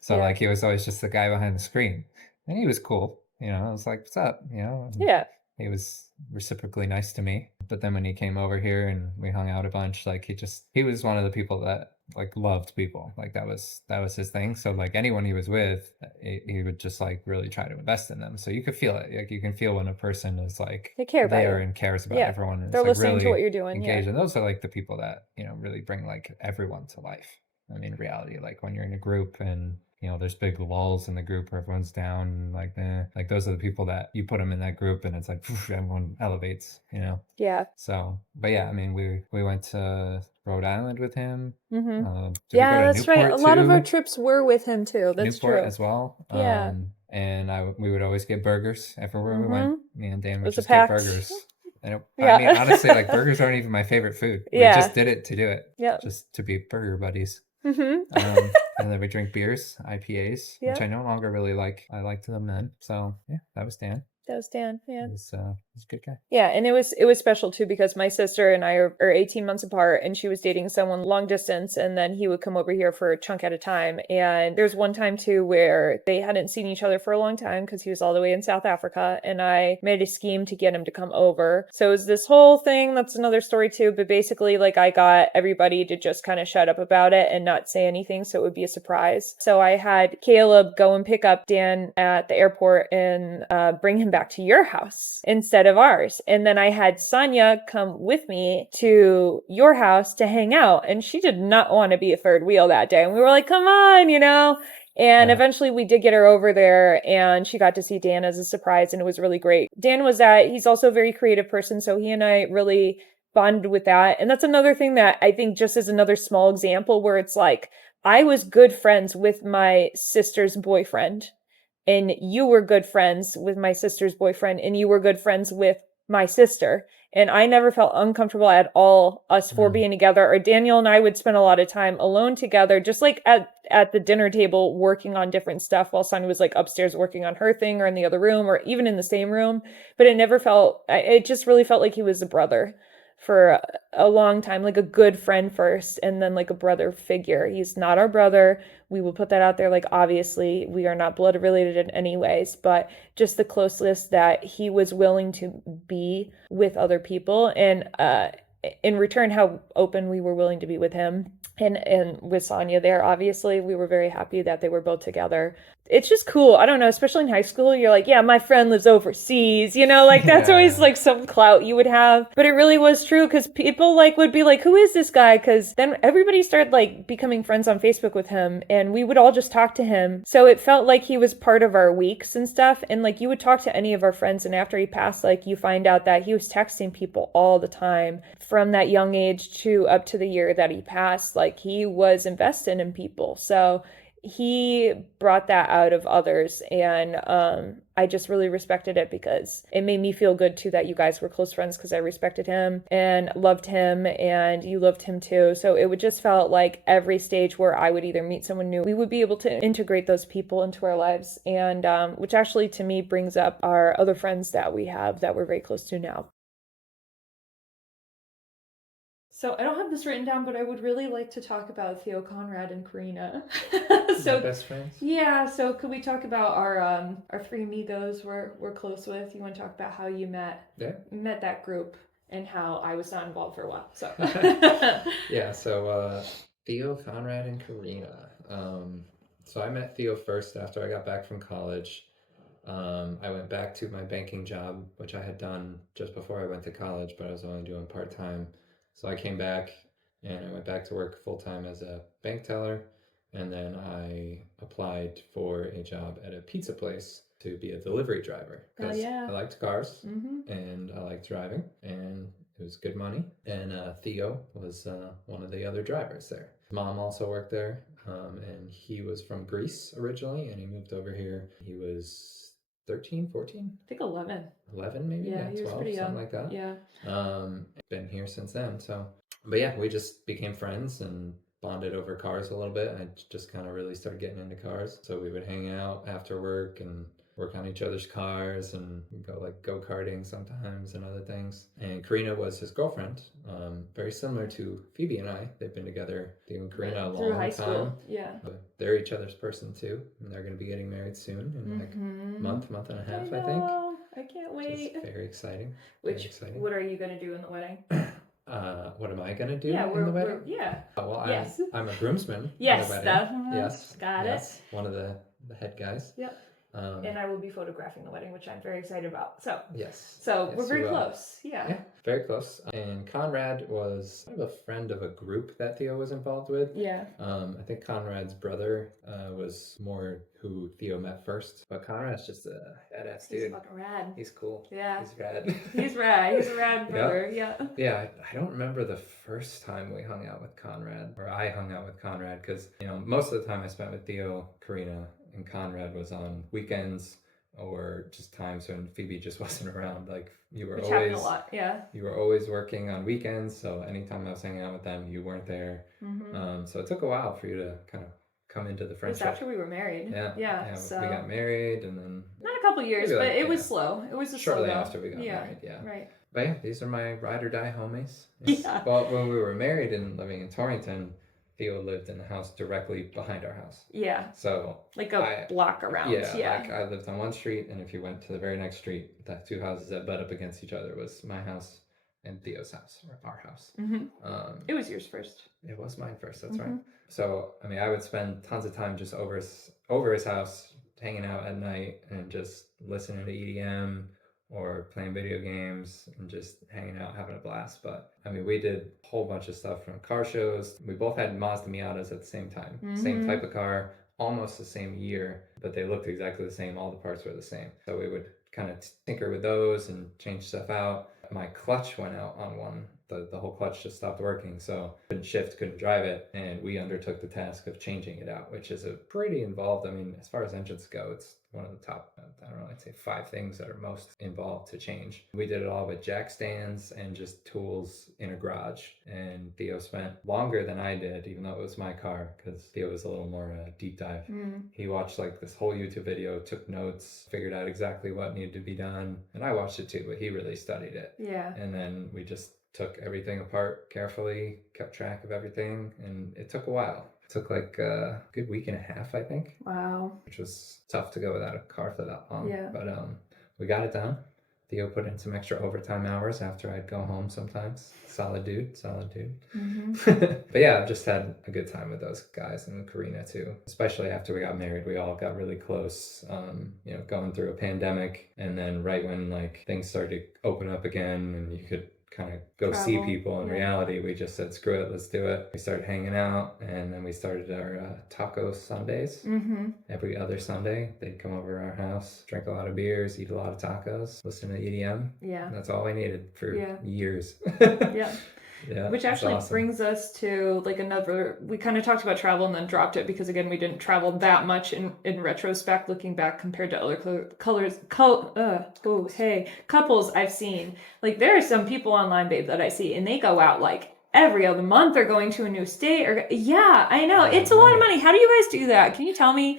So Yeah. like he was always just the guy behind the screen. And he was cool. You know, I was like, what's up? You know? And Yeah. he was reciprocally nice to me. But then when he came over here and we hung out a bunch, like he was one of the people that like loved people. Like that was his thing. So like anyone he was with, he would just like really try to invest in them. So you could feel it. Like you can feel when a person is like They care about there you. and cares about Yeah. everyone. And They're like listening really to what you're doing. engaged. Yeah. And those are like the people that, you know, really bring like everyone to life. I mean, reality, like when you're in a group and you know, there's big lulls in the group where everyone's down and like, like those are the people that you put them in that group and it's like everyone elevates, you know? Yeah. So, but yeah, I mean, we went to Rhode Island with him. Mm-hmm. Did we go to that's right. Newport A lot of our too? trips were with him too. That's Newport true. as well. Yeah. And we would always get burgers everywhere we went. Me and Dan would Was a just get pact. burgers. And Yeah. I mean, honestly, like burgers aren't even my favorite food. We Yeah. just did it to do it. Yeah. Just to be burger buddies. Mm-hmm. And then we drink beers, IPAs, Yeah. which I no longer really like. I liked them then. So yeah, that was Dan. That was Dan. Yeah. He's a good guy. Yeah, and it was special too because my sister and I are 18 months apart, and she was dating someone long distance, and then he would come over here for a chunk at a time. And there's one time too where they hadn't seen each other for a long time because he was all the way in South Africa, and I made a scheme to get him to come over. So it was this whole thing. That's another story too. But basically, like, I got everybody to just kind of shut up about it and not say anything, so it would be a surprise. So I had Caleb go and pick up Dan at the airport and bring him back to your house instead of ours. And then I had Sonia come with me to your house to hang out. And she did not want to be a third wheel that day. And we were like, come on, you know? And eventually we did get her over there, and she got to see Dan as a surprise, and it was really great. Dan was he's also a very creative person, so he and I really bonded with that. And that's another thing that I think just is another small example where it's like, I was good friends with my sister's boyfriend, and you were good friends with my sister's boyfriend, and you were good friends with my sister. And I never felt uncomfortable at all, us four being together. Or Daniel and I would spend a lot of time alone together, just like at the dinner table working on different stuff while Sonia was like upstairs working on her thing or in the other room or even in the same room. But it just really felt like he was a brother for a long time, like a good friend first, and then like a brother figure. He's not our brother. We will put that out there. Like, obviously, we are not blood related in any ways, but just the closeness that he was willing to be with other people, and in return, how open we were willing to be with him. And with Sonia there, obviously, we were very happy that they were both together. It's just cool. I don't know, especially in high school, you're like, yeah, my friend lives overseas, you know, like that's always like some clout you would have. But it really was true because people like would be like, who is this guy? Because then everybody started like becoming friends on Facebook with him, and we would all just talk to him. So it felt like he was part of our weeks and stuff. And like you would talk to any of our friends, and after he passed, like you find out that he was texting people all the time from that young age to up to the year that he passed. Like, he was invested in people. So he brought that out of others, and I just really respected it because it made me feel good too that you guys were close friends, because I respected him and loved him, and you loved him too. So it would just felt like every stage where I would either meet someone new, we would be able to integrate those people into our lives, and which actually to me brings up our other friends that we have that we're very close to now. So I don't have this written down, but I would really like to talk about Theo Conrad and Karina. So best friends. Yeah. So could we talk about our three amigos we're close with? You want to talk about how you met that group and how I was not involved for a while. So yeah. So Theo, Conrad, and Karina. So I met Theo first after I got back from college. I went back to my banking job, which I had done just before I went to college, but I was only doing part-time. So I came back and I went back to work full-time as a bank teller. And then I applied for a job at a pizza place to be a delivery driver because I liked cars and I liked driving, and it was good money. And Theo was one of the other drivers there. Mom also worked there, and he was from Greece originally, and he moved over here. He was 13, 14? I think 11. 11 maybe? Yeah, he was 12, pretty young. something like that. Yeah. Been here since then. So, but yeah, we just became friends and bonded over cars a little bit. I just kind of really started getting into cars. So we would hang out after work and work on each other's cars and go like go-karting sometimes and other things. And Karina was his girlfriend, very similar to Phoebe and I. They've been together, Theo and Karina, a long through high time. School. Yeah. They're each other's person too, and they're going to be getting married soon in like month and a half, I think. I can't wait. It's very exciting. What are you going to do in the wedding? What am I gonna do in the wedding? Well, I'm a groomsman. Yes, in the wedding. definitely. Yes, got it. One of the head guys. Yep. And I will be photographing the wedding, which I'm very excited about. So we're very close. Yeah, very close. And Conrad was kind of a friend of a group that Theo was involved with. Yeah. I think Conrad's brother was more who Theo met first. But Conrad's just a badass dude. He's fucking rad. He's cool. Yeah. He's rad. He's rad. He's a rad brother. Yeah. Yeah, I don't remember the first time we hung out with Conrad, or I hung out with Conrad, because, most of the time I spent with Theo, Karina, and Conrad was on weekends or just times when Phoebe just wasn't around. Like, you were always a lot. Yeah. You were always working on weekends, so anytime I was hanging out with them, you weren't there. So it took a while for you to kind of come into the It was friendship. after we were married. Yeah. So We got married, and then not a couple years, maybe but like, it was slow. It was a shortly slow go. after we got married. Yeah. Right. But yeah, these are my ride or die homies. Yeah. Well, when we were married and living in Torrington, Theo lived in the house directly behind our house. Yeah. So like a block around. Yeah. Like I lived on one street, and if you went to the very next street, the two houses that butt up against each other was my house and Theo's house, or our house. It was yours first. It was mine first. That's right. So I mean, I would spend tons of time just over his house, hanging out at night and just listening to EDM or playing video games and just hanging out, having a blast. But I mean, we did a whole bunch of stuff from car shows. We both had Mazda Miatas at the same time, same type of car, almost the same year, but they looked exactly the same. All the parts were the same. So we would kind of tinker with those and change stuff out. My clutch went out on one. The whole clutch just stopped working, so couldn't shift, couldn't drive it, and we undertook the task of changing it out, which is a pretty involved. I mean, as far as engines go, it's one of the top, I don't know, I'd say 5 things that are most involved to change. We did it all with jack stands and just tools in a garage, and Theo spent longer than I did, even though it was my car, because Theo was a little more deep dive. He watched like this whole YouTube video, took notes, figured out exactly what needed to be done, and I watched it too, but he really studied it. Yeah. And then we just took everything apart carefully, kept track of everything, and it took a while. It took like a good week and a half, I think. Wow. Which was tough to go without a car for that long. Yeah. But we got it done. Theo put in some extra overtime hours after I'd go home sometimes. Solid dude. But yeah, I've just had a good time with those guys, and Karina too. Especially after we got married, we all got really close, going through a pandemic, and then right when like things started to open up again and you could kind of go see people in reality, we just said, screw it, let's do it. We started hanging out, and then we started our taco Sundays. Every other Sunday, they'd come over to our house, drink a lot of beers, eat a lot of tacos, listen to EDM. Yeah. And that's all we needed for years. Yeah, which actually brings us to like we kind of talked about travel and then dropped it because again, we didn't travel that much in retrospect, looking back compared to other couples I've seen. Like there are some people online, babe, that I see and they go out like every other month or going to a new state I know. It's a lot of money. How do you guys do that? Can you tell me?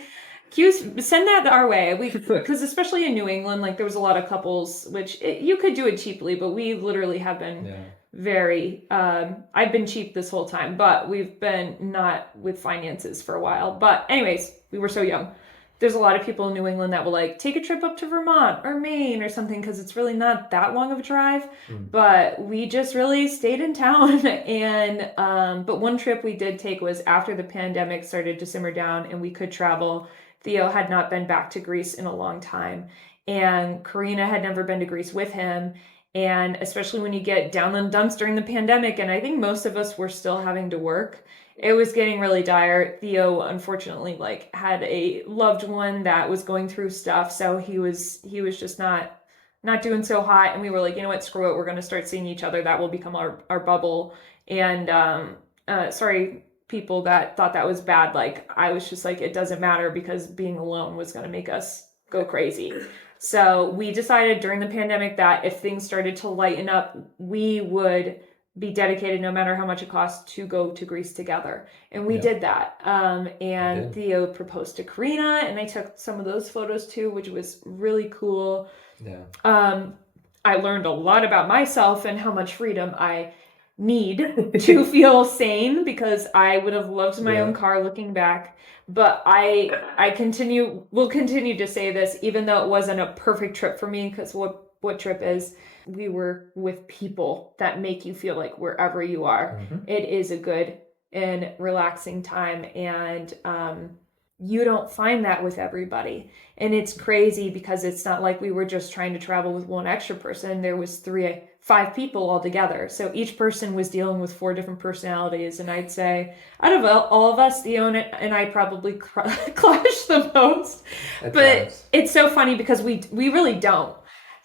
Send that our way. Because especially in New England, like there was a lot of couples, which you could do it cheaply, but we literally have been very, I've been cheap this whole time, but we've been not with finances for a while. But anyways, we were so young. There's a lot of people in New England that will like take a trip up to Vermont or Maine or something because it's really not that long of a drive. But we just really stayed in town. And but one trip we did take was after the pandemic started to simmer down and we could travel. Theo had not been back to Greece in a long time, and Karina had never been to Greece with him. And especially when you get down in the dumps during the pandemic, and I think most of us were still having to work, it was getting really dire. Theo, unfortunately, like had a loved one that was going through stuff, so he was just not doing so hot. And we were like, you know what, screw it, we're going to start seeing each other. That will become our bubble. And sorry, people that thought that was bad. Like I was just like, it doesn't matter because being alone was going to make us go crazy. So we decided during the pandemic that if things started to lighten up, we would be dedicated no matter how much it costs to go to Greece together. And we did that. And Theo proposed to Karina and I took some of those photos too, which was really cool. I learned a lot about myself and how much freedom I need to feel sane because I would have loved my own car looking back. But will continue to say this, even though it wasn't a perfect trip for me, because what trip is, we were with people that make you feel like wherever you are, it is a good and relaxing time. And you don't find that with everybody. And it's crazy because it's not like we were just trying to travel with one extra person. There was 5 people all together. So each person was dealing with 4 different personalities. And I'd say out of all of us, Theo and I probably clash the most. But it's so funny because we really don't.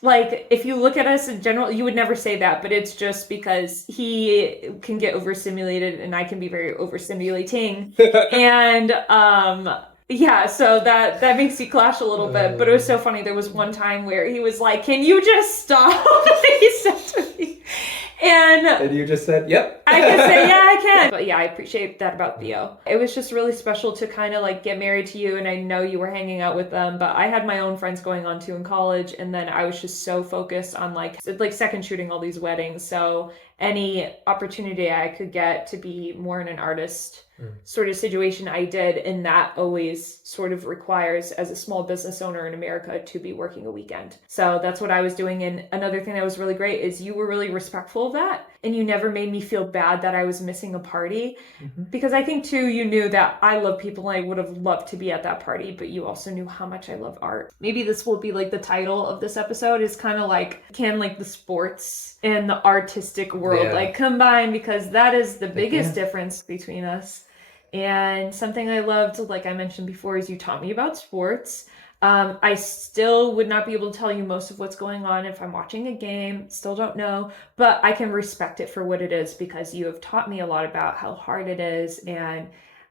Like, if you look at us in general, you would never say that, but it's just because he can get overstimulated and I can be very overstimulating. And, so that makes you clash a little bit, but it was so funny. There was one time where he was like, can you just stop? He said to me. And you just said, yep. I can say, yeah, I can. But yeah, I appreciate that about Theo. It was just really special to kind of like get married to you, and I know you were hanging out with them, but I had my own friends going on too in college, and then I was just so focused on like second shooting all these weddings. So any opportunity I could get to be more in an artist sort of situation I did, and that always sort of requires, as a small business owner in America, to be working a weekend. So that's what I was doing. And another thing that was really great is you were really respectful of that, and you never made me feel bad that I was missing a party. Because I think too, you knew that I love people and I would have loved to be at that party, but you also knew how much I love art. Maybe this will be like the title of this episode, is kind of like, can like the sports and the artistic world like combine, because that is the biggest difference between us. And something I loved, like I mentioned before, is you taught me about sports. I still would not be able to tell you most of what's going on if I'm watching a game, still don't know, but I can respect it for what it is, because you have taught me a lot about how hard it is. And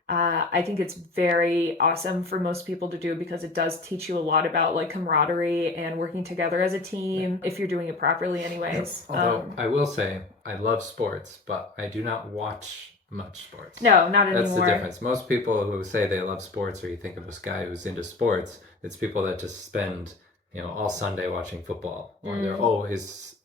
I think it's very awesome for most people to do, because it does teach you a lot about like camaraderie and working together as a team, if you're doing it properly anyways. Although I will say, I love sports, but I do not watch much sports. No, not anymore. That's the difference. Most people who say they love sports, or you think of this guy who's into sports, it's people that just spend, all Sunday watching football, or they're always,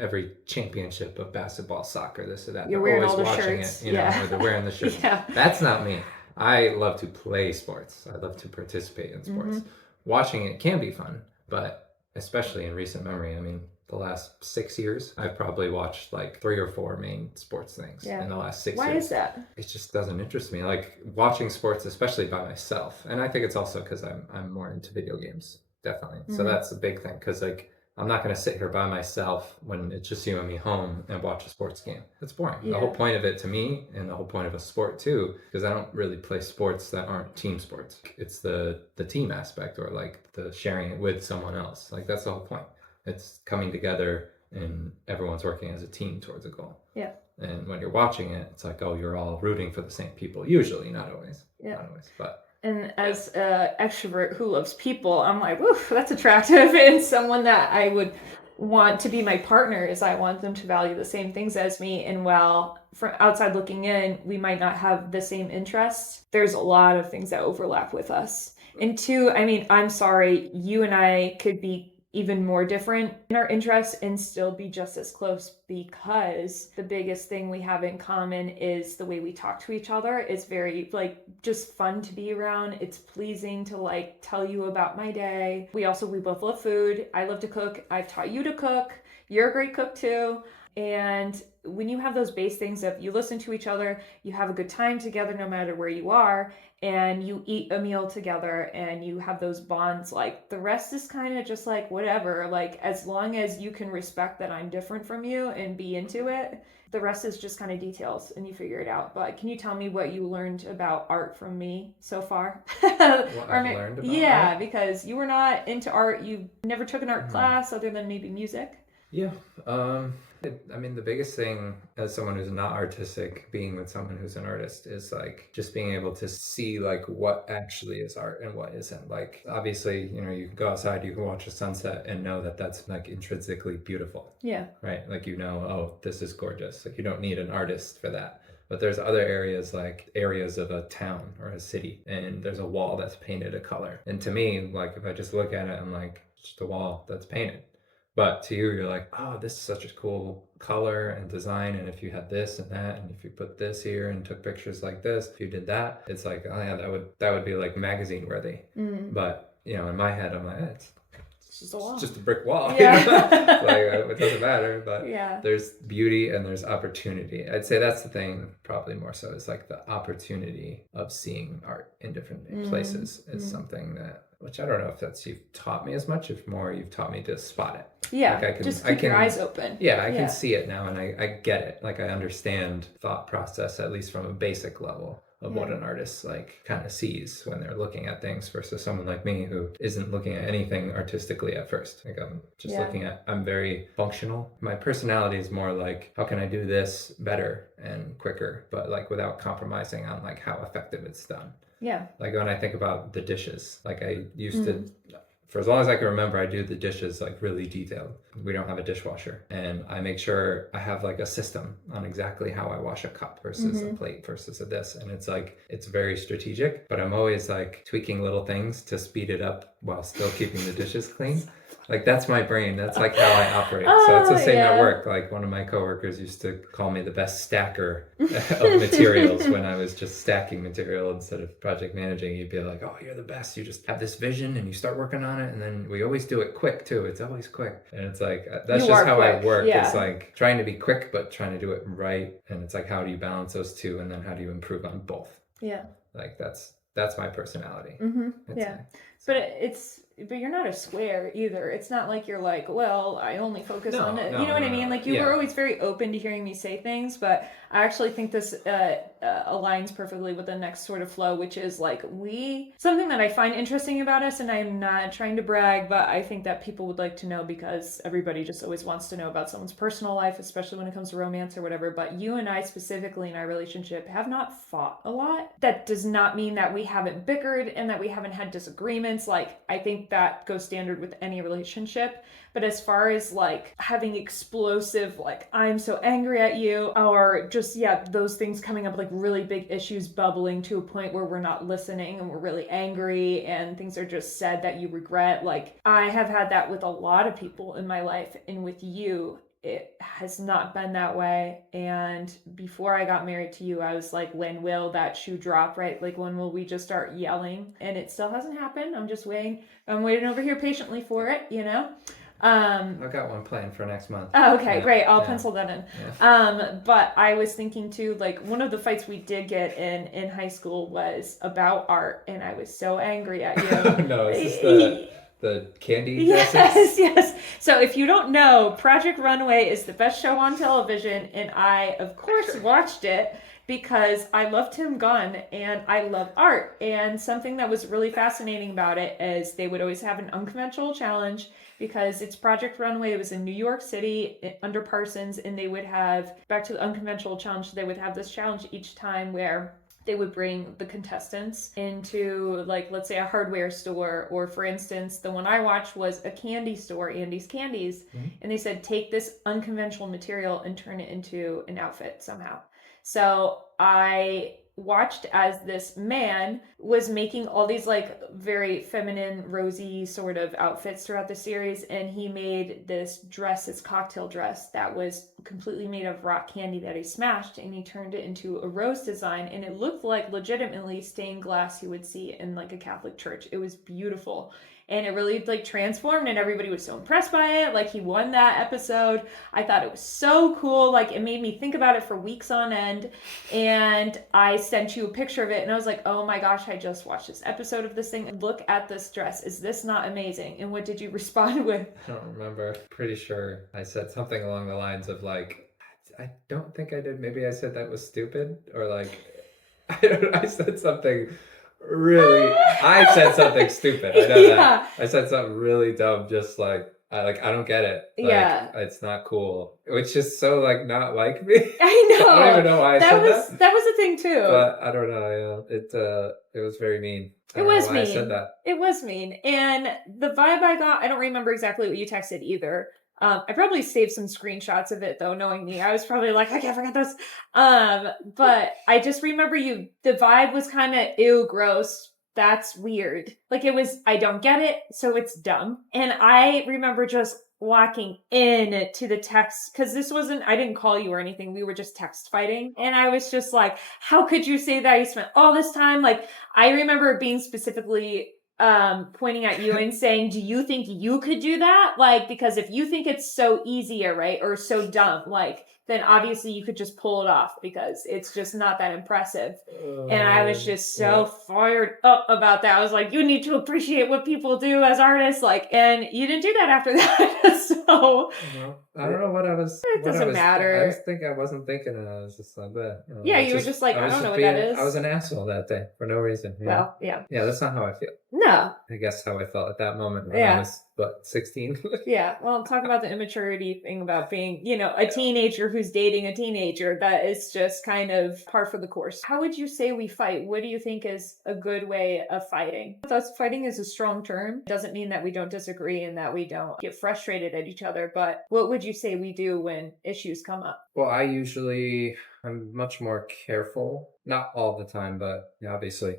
every championship of basketball, soccer, this or that. You're they're wearing always all the watching shirts. it, or they're wearing the shirts. That's not me. I love to play sports. I love to participate in sports. Watching it can be fun, but especially in recent memory, I mean, the last 6 years, I've probably watched like 3 or 4 main sports things in the last 6 years. Why is that? It just doesn't interest me. Like watching sports, especially by myself. And I think it's also because I'm more into video games, definitely. So that's a big thing, because like I'm not going to sit here by myself when it's just you and me home and watch a sports game. That's boring. The whole point of it to me, and the whole point of a sport too, because I don't really play sports that aren't team sports. It's the team aspect, or like the sharing it with someone else. Like that's the whole point. It's coming together and everyone's working as a team towards a goal. Yeah. And when you're watching it, it's like, oh, you're all rooting for the same people. Usually, not always. Yeah. Not always, but. And as an extrovert who loves people, I'm like, oof, that's attractive. And someone that I would want to be my partner is I want them to value the same things as me. And while from outside looking in, we might not have the same interests, there's a lot of things that overlap with us. And two, I mean, I'm sorry, you and I could be even more different in our interests and still be just as close, because the biggest thing we have in common is the way we talk to each other. It's very like just fun to be around. It's pleasing to like tell you about my day. We both love food. I love to cook. I've taught you to cook. You're a great cook too. And when you have those base things of you listen to each other, you have a good time together no matter where you are, and you eat a meal together and you have those bonds, like the rest is kind of just like whatever. Like as long as you can respect that I'm different from you and be into it, the rest is just kind of details and you figure it out. But can you tell me what you learned about art from me so far? What I've learned about art? Because you were not into art. You never took an art class other than maybe music. Yeah. I mean, the biggest thing as someone who's not artistic, being with someone who's an artist, is like just being able to see like what actually is art and what isn't. Like obviously, you can go outside, you can watch a sunset and know that that's like intrinsically beautiful. Yeah. Right? Like oh, this is gorgeous. Like you don't need an artist for that. But there's other areas, like areas of a town or a city, and there's a wall that's painted a color. And to me, like if I just look at it, I'm like, it's just a wall that's painted. But to you, you're like, oh, this is such a cool color and design. And if you had this and that, and if you put this here and took pictures like this, if you did that, it's like, oh yeah, that would be like magazine worthy. But in my head, I'm like, it's just a wall. It's just a brick wall. Yeah. Like it doesn't matter. But there's beauty and there's opportunity. I'd say that's the thing, probably more so, is like the opportunity of seeing art in different places is something that. Which I don't know if that's you've taught me as much, if more you've taught me to spot it. Yeah, like just keep your eyes open. Yeah, I can see it now and I get it. Like I understand thought process, at least from a basic level of what an artist like kind of sees when they're looking at things versus someone like me who isn't looking at anything artistically at first. Like I'm just looking at, I'm very functional. My personality is more like, how can I do this better and quicker, but like without compromising on like how effective it's done. Yeah. Like when I think about the dishes, like I used to for as long as I can remember, I do the dishes like really detailed. We don't have a dishwasher, and I make sure I have like a system on exactly how I wash a cup versus a plate versus a this. And it's like, it's very strategic, but I'm always like tweaking little things to speed it up while still keeping the dishes clean. Like that's my brain. That's like how I operate. So it's the same at work. Like one of my coworkers used to call me the best stacker of materials when I was just stacking material instead of project managing. He'd be like, "Oh, you're the best. You just have this vision and you start working on it, and then we always do it quick too. It's always quick." And it's like that's just how I work. It's like trying to be quick but trying to do it right. And it's like, how do you balance those two, and then how do you improve on both? Yeah. Like that's my personality. Yeah. But you're not a square either. It's not like you're like, well, I only focus on it. You know what I mean? Like you were always very open to hearing me say things, but I actually think this aligns perfectly with the next sort of flow, which is like something that I find interesting about us, and I'm not trying to brag, but I think that people would like to know because everybody just always wants to know about someone's personal life, especially when it comes to romance or whatever. But you and I specifically in our relationship have not fought a lot. That does not mean that we haven't bickered and that we haven't had disagreements. Like I think that goes standard with any relationship. But as far as like having explosive, like I'm so angry at you, or just, those things coming up, like really big issues bubbling to a point where we're not listening and we're really angry and things are just said that you regret. Like I have had that with a lot of people in my life, and with you, it has not been that way. And before I got married to you, I was like, when will that shoe drop, right? Like when will we just start yelling? And it still hasn't happened. I'm just waiting. I'm waiting over here patiently for it, you know? I've got one planned for next month. Oh, okay, great. I'll pencil that in. But I was thinking too, like one of the fights we did get in high school was about art, and I was so angry at you. No, is this the candy dresses? Yes. So if you don't know, Project Runway is the best show on television, and I, of course, watched it because I love Tim Gunn and I love art. And something that was really fascinating about it is they would always have an unconventional challenge because it's Project Runway. It was in New York City under Parsons, and they would have, back to the unconventional challenge, they would have this challenge each time where they would bring the contestants into, like, let's say a hardware store, or for instance, the one I watched was a candy store, Andy's Candies, and they said, take this unconventional material and turn it into an outfit somehow. So I watched as this man was making all these like very feminine, rosy sort of outfits throughout the series, and he made this dress, this cocktail dress that was completely made of rock candy that he smashed, and he turned it into a rose design, and it looked like legitimately stained glass you would see in like a Catholic church. It was beautiful. And it really like transformed, and everybody was so impressed by it. Like he won that episode. I thought it was so cool. Like it made me think about it for weeks on end. And I sent you a picture of it, and I was like, oh my gosh, I just watched this episode of this thing. Look at this dress. Is this not amazing? And what did you respond with? I don't remember. Pretty sure I said something along the lines of like, I don't think I did. Maybe I said that was stupid, or like, I said something I said something stupid. I know that. I said something really dumb, just like I don't get it. Like, it's not cool. Which is so like not like me. I know. I don't even know why I said that. That was a thing too. But I don't know. It was very mean. It was mean. I said that. It was mean. And the vibe I got, I don't remember exactly what you texted either. I probably saved some screenshots of it though, knowing me. I was probably like, I can't forget this. But I just remember the vibe was kind of, ew, gross. That's weird. Like it was, I don't get it, so it's dumb. And I remember just walking in to the text, because I didn't call you or anything. We were just text fighting. And I was just like, how could you say that? You spent all this time. Like, I remember being specifically pointing at you and saying, do you think you could do that? Like, because if you think it's so easier, right, or so dumb, like, then obviously you could just pull it off, because it's just not that impressive. And I was just so fired up about that. I was like, you need to appreciate what people do as artists, like, and you didn't do that after that. So I don't know what I was It doesn't I was matter. thinking. I wasn't thinking it. I was just like that. Yeah, you were just like, I I was don't know just what that being I was is. an asshole that day for no reason, you know? Well, yeah. Yeah, that's not how I feel. No. I guess how I felt at that moment when I Yeah. was, what, 16? Yeah, well, talk about the immaturity thing about being, a Yeah. teenager who's dating a teenager. That is just kind of par for the course. How would you say we fight? What do you think is a good way of fighting? With us, fighting is a strong term. It doesn't mean that we don't disagree and that we don't get frustrated at each other, but what would you say we do when issues come up? Well, I'm much more careful. Not all the time, but yeah, obviously,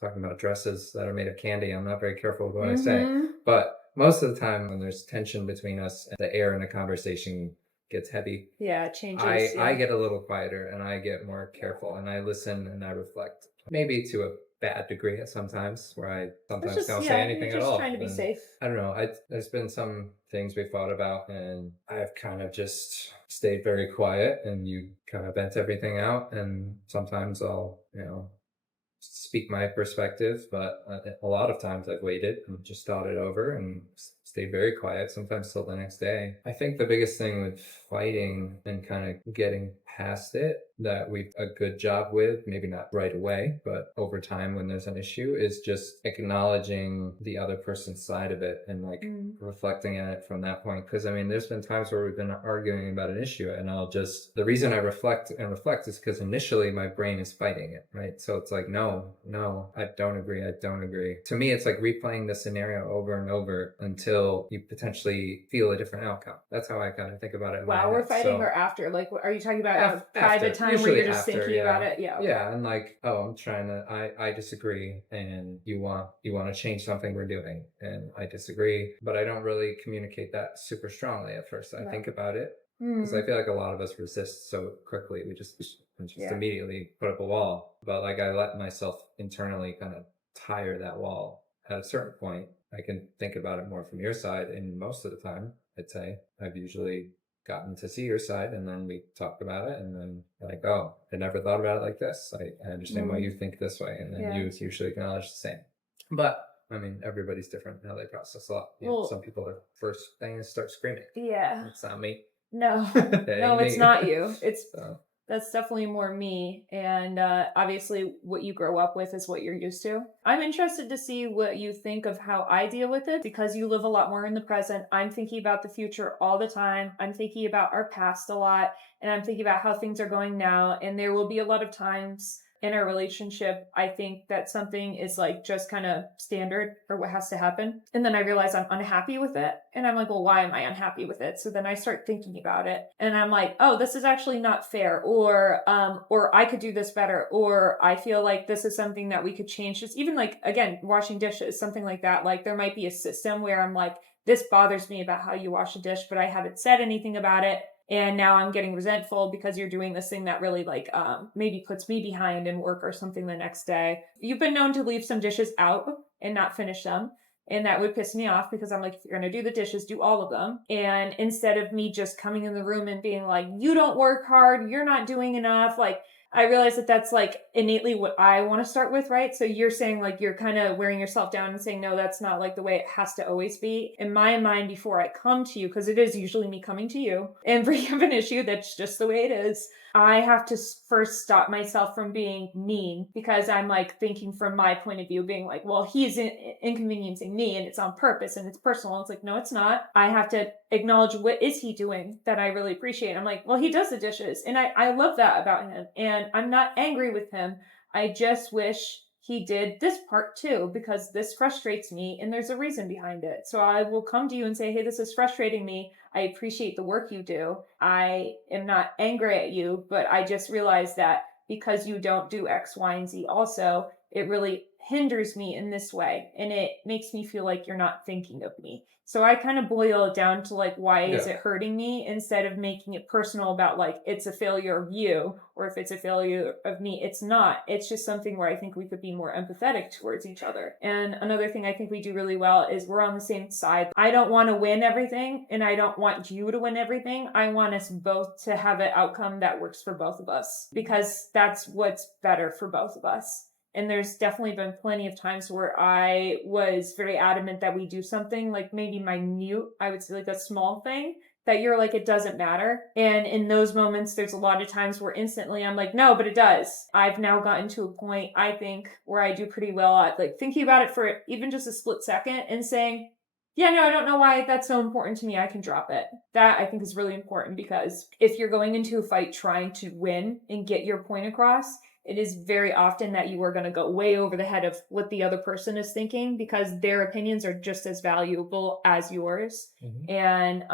talking about dresses that are made of candy, I'm not very careful with what I say. Mm-hmm. But most of the time, when there's tension between us, and the air in a conversation gets heavy, Yeah, it changes. I Yeah. get a little quieter and I get more careful and I listen and I reflect. Maybe to a bad degree at sometimes, where I It's sometimes just, don't say yeah, you're anything at just trying all. to be And safe. I don't know. There's been some things we fought about, and I've kind of just stayed very quiet, and you kind of vent everything out. And sometimes I'll, speak my perspective, but a lot of times I've waited and just thought it over and stayed very quiet, sometimes till the next day. I think the biggest thing with fighting and kind of getting past it that we've a good job with, maybe not right away, but over time when there's an issue, is just acknowledging the other person's side of it and like Mm. reflecting on it from that point. Because I mean, there's been times where we've been arguing about an issue, and the reason I reflect is because initially my brain is fighting it, right? So it's like, no, I don't agree. I don't agree. To me, it's like replaying the scenario over and over until you potentially feel a different outcome. That's how I kind of think about it in my While we're head. fighting or So after? Like, are you talking about a private after, time where usually you're just after, thinking about yeah. it? Yeah, okay. Yeah, and like, oh, I disagree, and you want to change something we're doing, and I disagree, but I don't really communicate that super strongly at first. I Yeah. think about it because I Mm, feel like a lot of us resist so quickly. We just yeah. immediately put up a wall. But like, I let myself internally kind of tire that wall. At a certain point, I can think about it more from your side, and most of the time, I'd say I've usually gotten to see your side, and then we talk about it, and then like, oh, I never thought about it like this. I understand why you Mm, think this way, and then yeah. you usually acknowledge the same. But I mean, everybody's different how they process a lot. Some Well, people, their first thing is start screaming. yeah. It's not me. No, That no, ain't it's me. not you. So That's definitely more me. And obviously, what you grow up with is what you're used to. I'm interested to see what you think of how I deal with it because you live a lot more in the present. I'm thinking about the future all the time. I'm thinking about our past a lot, and I'm thinking about how things are going now. And there will be a lot of times in our relationship, I think that something is like just kind of standard or what has to happen. And then I realize I'm unhappy with it. And I'm like, well, why am I unhappy with it? So then I start thinking about it and I'm like, oh, this is actually not fair. Or I could do this better. Or I feel like this is something that we could change. Just even like, again, washing dishes, something like that. Like there might be a system where I'm like, this bothers me about how you wash a dish, but I haven't said anything about it and now I'm getting resentful because you're doing this thing that really like maybe puts me behind in work or something the next day. You've been known to leave some dishes out and not finish them, and that would piss me off because I'm like, if you're gonna do the dishes, do all of them. And instead of me just coming in the room and being like, you don't work hard, you're not doing enough, like I realize that that's like innately what I want to start with, right? So you're saying like you're kind of wearing yourself down and saying, no, that's not like the way it has to always be. In my mind, before I come to you, because it is usually me coming to you and bringing up an issue that's just the way it is, I have to first stop myself from being mean because I'm like thinking from my point of view, being like, well, he's inconveniencing me and it's on purpose and it's personal. It's like, no, it's not. I have to acknowledge what is he doing that I really appreciate. I'm like, well, he does the dishes. And I love that about him. And I'm not angry with him. I just wish he did this part too, because this frustrates me and there's a reason behind it. So I will come to you and say, hey, this is frustrating me. I appreciate the work you do. I am not angry at you, but I just realized that because you don't do X, Y, and Z also, it really hinders me in this way. And it makes me feel like you're not thinking of me. So I kind of boil it down to like, why is yeah, it hurting me instead of making it personal about like, it's a failure of you, or if it's a failure of me, it's not. It's just something where I think we could be more empathetic towards each other. And another thing I think we do really well is we're on the same side. I don't want to win everything and I don't want you to win everything. I want us both to have an outcome that works for both of us because that's what's better for both of us. And there's definitely been plenty of times where I was very adamant that we do something like maybe minute, I would say like a small thing. that you're like, it doesn't matter. And in those moments, there's a lot of times where instantly I'm like, no, but it does. I've now gotten to a point, I think, where I do pretty well at like thinking about it for even just a split second and saying, yeah, no, I don't know why that's so important to me. I can drop it. That I think is really important, because if you're going into a fight trying to win and get your point across, it is very often that you are going to go way over the head of what the other person is thinking, because their opinions are just as valuable as yours. Mhm. And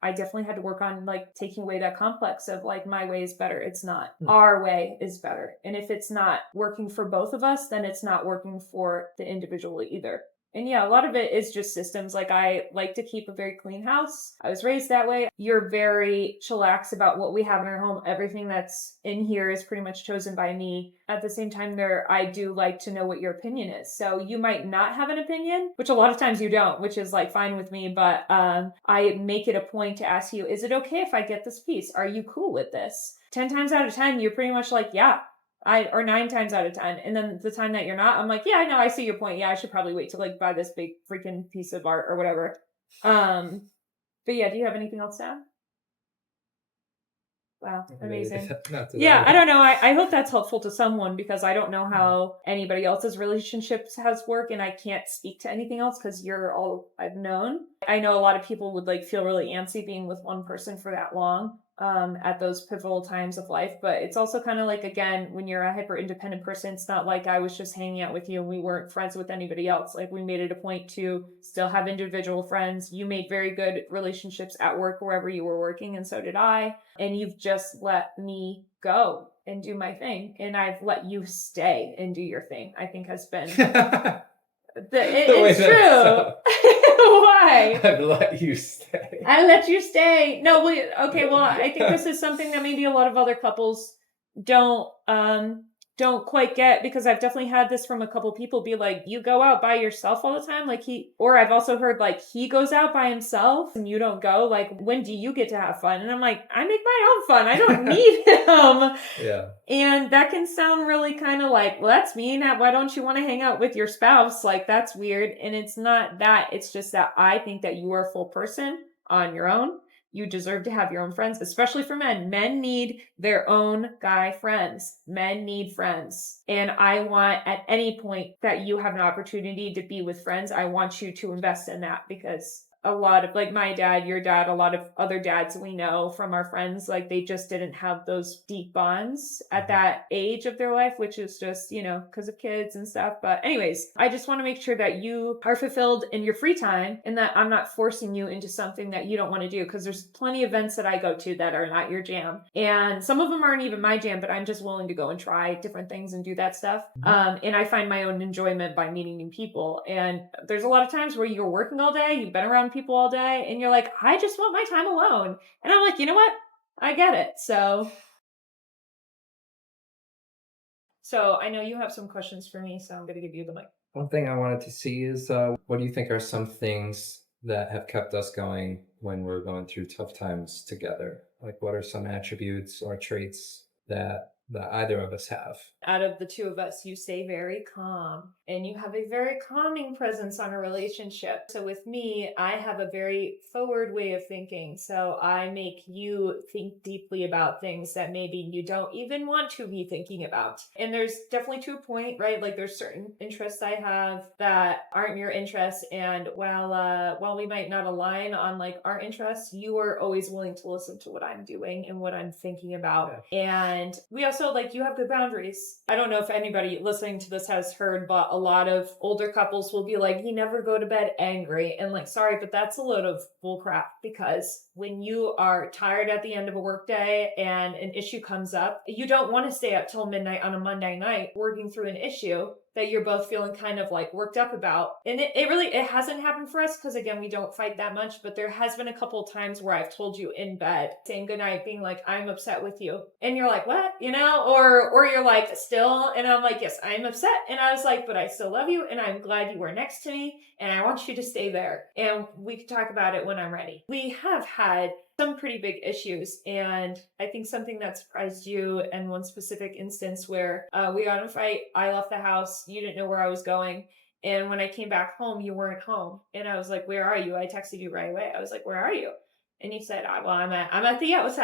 I definitely had to work on like taking away that complex of like, my way is better. It's not. Our way is better. And if it's not working for both of us, then it's not working for the individual either. And yeah, a lot of it is just systems. Like, I like to keep a very clean house. I was raised that way. You're very chillax about what we have in our home. Everything that's in here is pretty much chosen by me. At the same time, I do like to know what your opinion is. So you might not have an opinion, which a lot of times you don't, which is like fine with me. But I make it a point to ask you, is it okay if I get this piece? Are you cool with this? 10 times out of 10, you're pretty much like, yeah, or 9 times out of 10. And then the time that you're not, I'm like, yeah, I know, I see your point. Yeah, I should probably wait to like buy this big freaking piece of art or whatever. But yeah, do you have anything else to add? Wow, amazing. Not to Yeah, that. I don't know. I hope that's helpful to someone, because I don't know how anybody else's relationships has worked, and I can't speak to anything else because you're all I've known. I know a lot of people would like feel really antsy being with one person for that long at those pivotal times of life. But it's also kind of like, again, when you're a hyper independent person, it's not like I was just hanging out with you and we weren't friends with anybody else. Like, we made it a point to still have individual friends. You made very good relationships at work wherever you were working, and so did I. And you've just let me go and do my thing, and I've let you stay and do your thing. I think has been it's true. Why? I've let you stay. I let you stay. No, okay, well, I think this is something that maybe a lot of other couples don't don't quite get, because I've definitely had this from a couple people be like, you go out by yourself all the time, like or I've also heard like he goes out by himself and you don't go, like, when do you get to have fun? And I'm like, I make my own fun. I don't need him. Yeah. And that can sound really kind of like, well, that's mean. Why don't you want to hang out with your spouse? Like, that's weird. And it's not that. It's just that I think that you are a full person on your own. You deserve to have your own friends, especially for men. Men need their own guy friends. Men need friends. And I want, at any point that you have an opportunity to be with friends, I want you to invest in that, because a lot of, like, my dad, your dad, a lot of other dads we know from our friends, like, they just didn't have those deep bonds at that age of their life, which is just, because of kids and stuff. But anyways, I just want to make sure that you are fulfilled in your free time, and that I'm not forcing you into something that you don't want to do, because there's plenty of events that I go to that are not your jam. And some of them aren't even my jam, but I'm just willing to go and try different things and do that stuff. And I find my own enjoyment by meeting new people. And there's a lot of times where you're working all day, you've been around people all day, and you're like, I just want my time alone. And I'm like, you know what? I get it. So I know you have some questions for me, so I'm going to give you the mic. One thing I wanted to see is what do you think are some things that have kept us going when we're going through tough times together? Like, what are some attributes or traits that either of us have? Out of the two of us, you stay very calm, and you have a very calming presence on a relationship. So with me, I have a very forward way of thinking. So I make you think deeply about things that maybe you don't even want to be thinking about. And there's definitely to a point, right? Like, there's certain interests I have that aren't your interests. And while we might not align on like our interests, you are always willing to listen to what I'm doing and what I'm thinking about. Yeah. And we also, like, you have good boundaries. I don't know if anybody listening to this has heard, but a lot of older couples will be like, you never go to bed angry. And like, sorry, but that's a load of bullcrap, because when you are tired at the end of a workday and an issue comes up, you don't want to stay up till midnight on a Monday night working through an issue that you're both feeling kind of like worked up about. And it hasn't happened for us, because again, we don't fight that much, but there has been a couple of times where I've told you in bed, saying goodnight, being like, I'm upset with you. And you're like, what? Or you're like, still? And I'm like, yes, I'm upset. And I was like, but I still love you, and I'm glad you were next to me, and I want you to stay there. And we can talk about it when I'm ready. We have had some pretty big issues, and I think something that surprised you in one specific instance where we got in a fight, I left the house, you didn't know where I was going, and when I came back home, you weren't home. And I was like, where are you? I texted you right away. I was like, where are you? And you said, well, I'm at the house.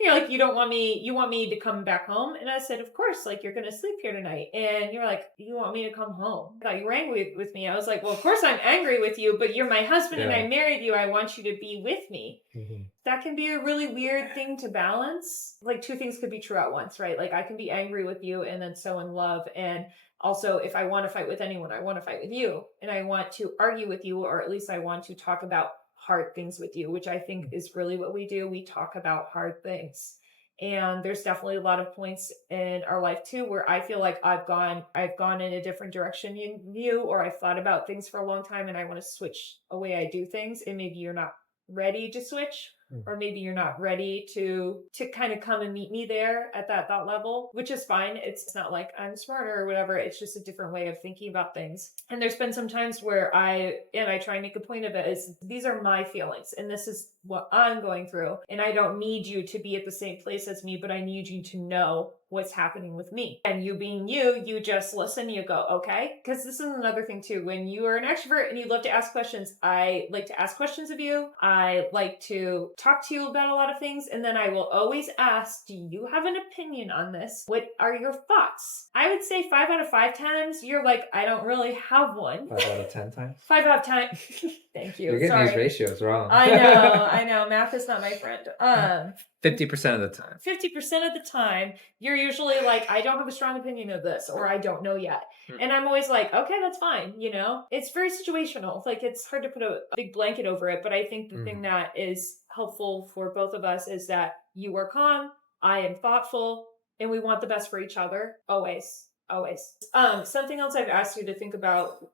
You're like, you want me to come back home? And I said, of course, like you're going to sleep here tonight. And you're like, you want me to come home? I thought you were angry with me. I was like, well, of course I'm angry with you, but you're my husband and I married you. I want you to be with me. Mm-hmm. That can be a really weird thing to balance. Like two things could be true at once, right? Like I can be angry with you and then so in love. And also, if I want to fight with anyone, I want to fight with you. And I want to argue with you, or at least I want to talk about hard things with you, which I think is really what we do. We talk about hard things. And there's definitely a lot of points in our life too where I feel like I've gone in a different direction than you, or I've thought about things for a long time and I want to switch a way I do things, and maybe you're not ready to switch, or maybe you're not ready to kind of come and meet me there at that thought level, which is fine. It's not like I'm smarter or whatever. It's just a different way of thinking about things. And there's been some times where I try and make a point of it is these are my feelings and this is what I'm going through. And I don't need you to be at the same place as me, but I need you to know what's happening with me. And you being you just listen, you go, okay? Because this is another thing too. When you are an extrovert and you love to ask questions, I like to ask questions of you. I like to talk to you about a lot of things. And then I will always ask, do you have an opinion on this? What are your thoughts? I would say 5 out of 5 times, you're like, I don't really have one. 5 out of 10 times? 5 out of 10. Thank you. You're getting these ratios wrong. I know. Math is not my friend. 50% of the time. 50% of the time, you're usually like, I don't have a strong opinion of this, or I don't know yet. And I'm always like, okay, that's fine. You know, it's very situational. Like it's hard to put a big blanket over it. But I think the thing that is helpful for both of us is that you are calm, I am thoughtful, and we want the best for each other. Always. Something else I've asked you to think about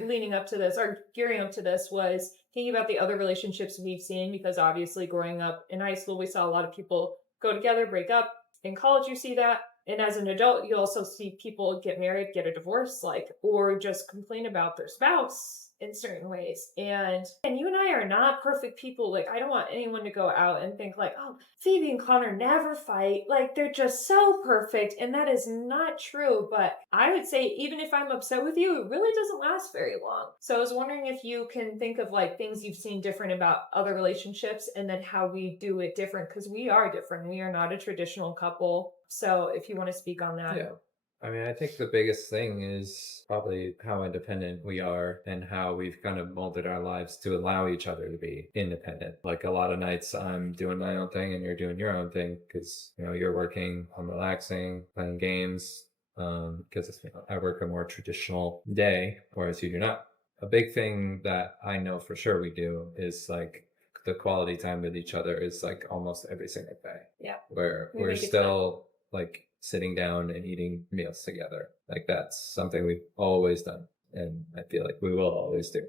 leading up to this or gearing up to this was thinking about the other relationships we've seen, because obviously growing up in high school, we saw a lot of people go together, break up. In college, you see that. And as an adult, you also see people get married, get a divorce, or just complain about their spouse in certain ways. And you and I are not perfect people. Like, I don't want anyone to go out and think like, oh, Phoebe and Connor never fight. Like, they're just so perfect. And that is not true. But I would say, even if I'm upset with you, it really doesn't last very long. So I was wondering if you can think of like things you've seen different about other relationships and then how we do it different, because we are different. We are not a traditional couple. So if you want to speak on that. Yeah. I mean, I think the biggest thing is probably how independent we are and how we've kind of molded our lives to allow each other to be independent. Like a lot of nights I'm doing my own thing and you're doing your own thing because, you know, you're working, I'm relaxing, playing games, because I work a more traditional day, whereas you do not. A big thing that I know for sure we do is like the quality time with each other is like almost every single day. Yeah. Where we're still like sitting down and eating meals together. Like that's something we've always done. And I feel like we will always do.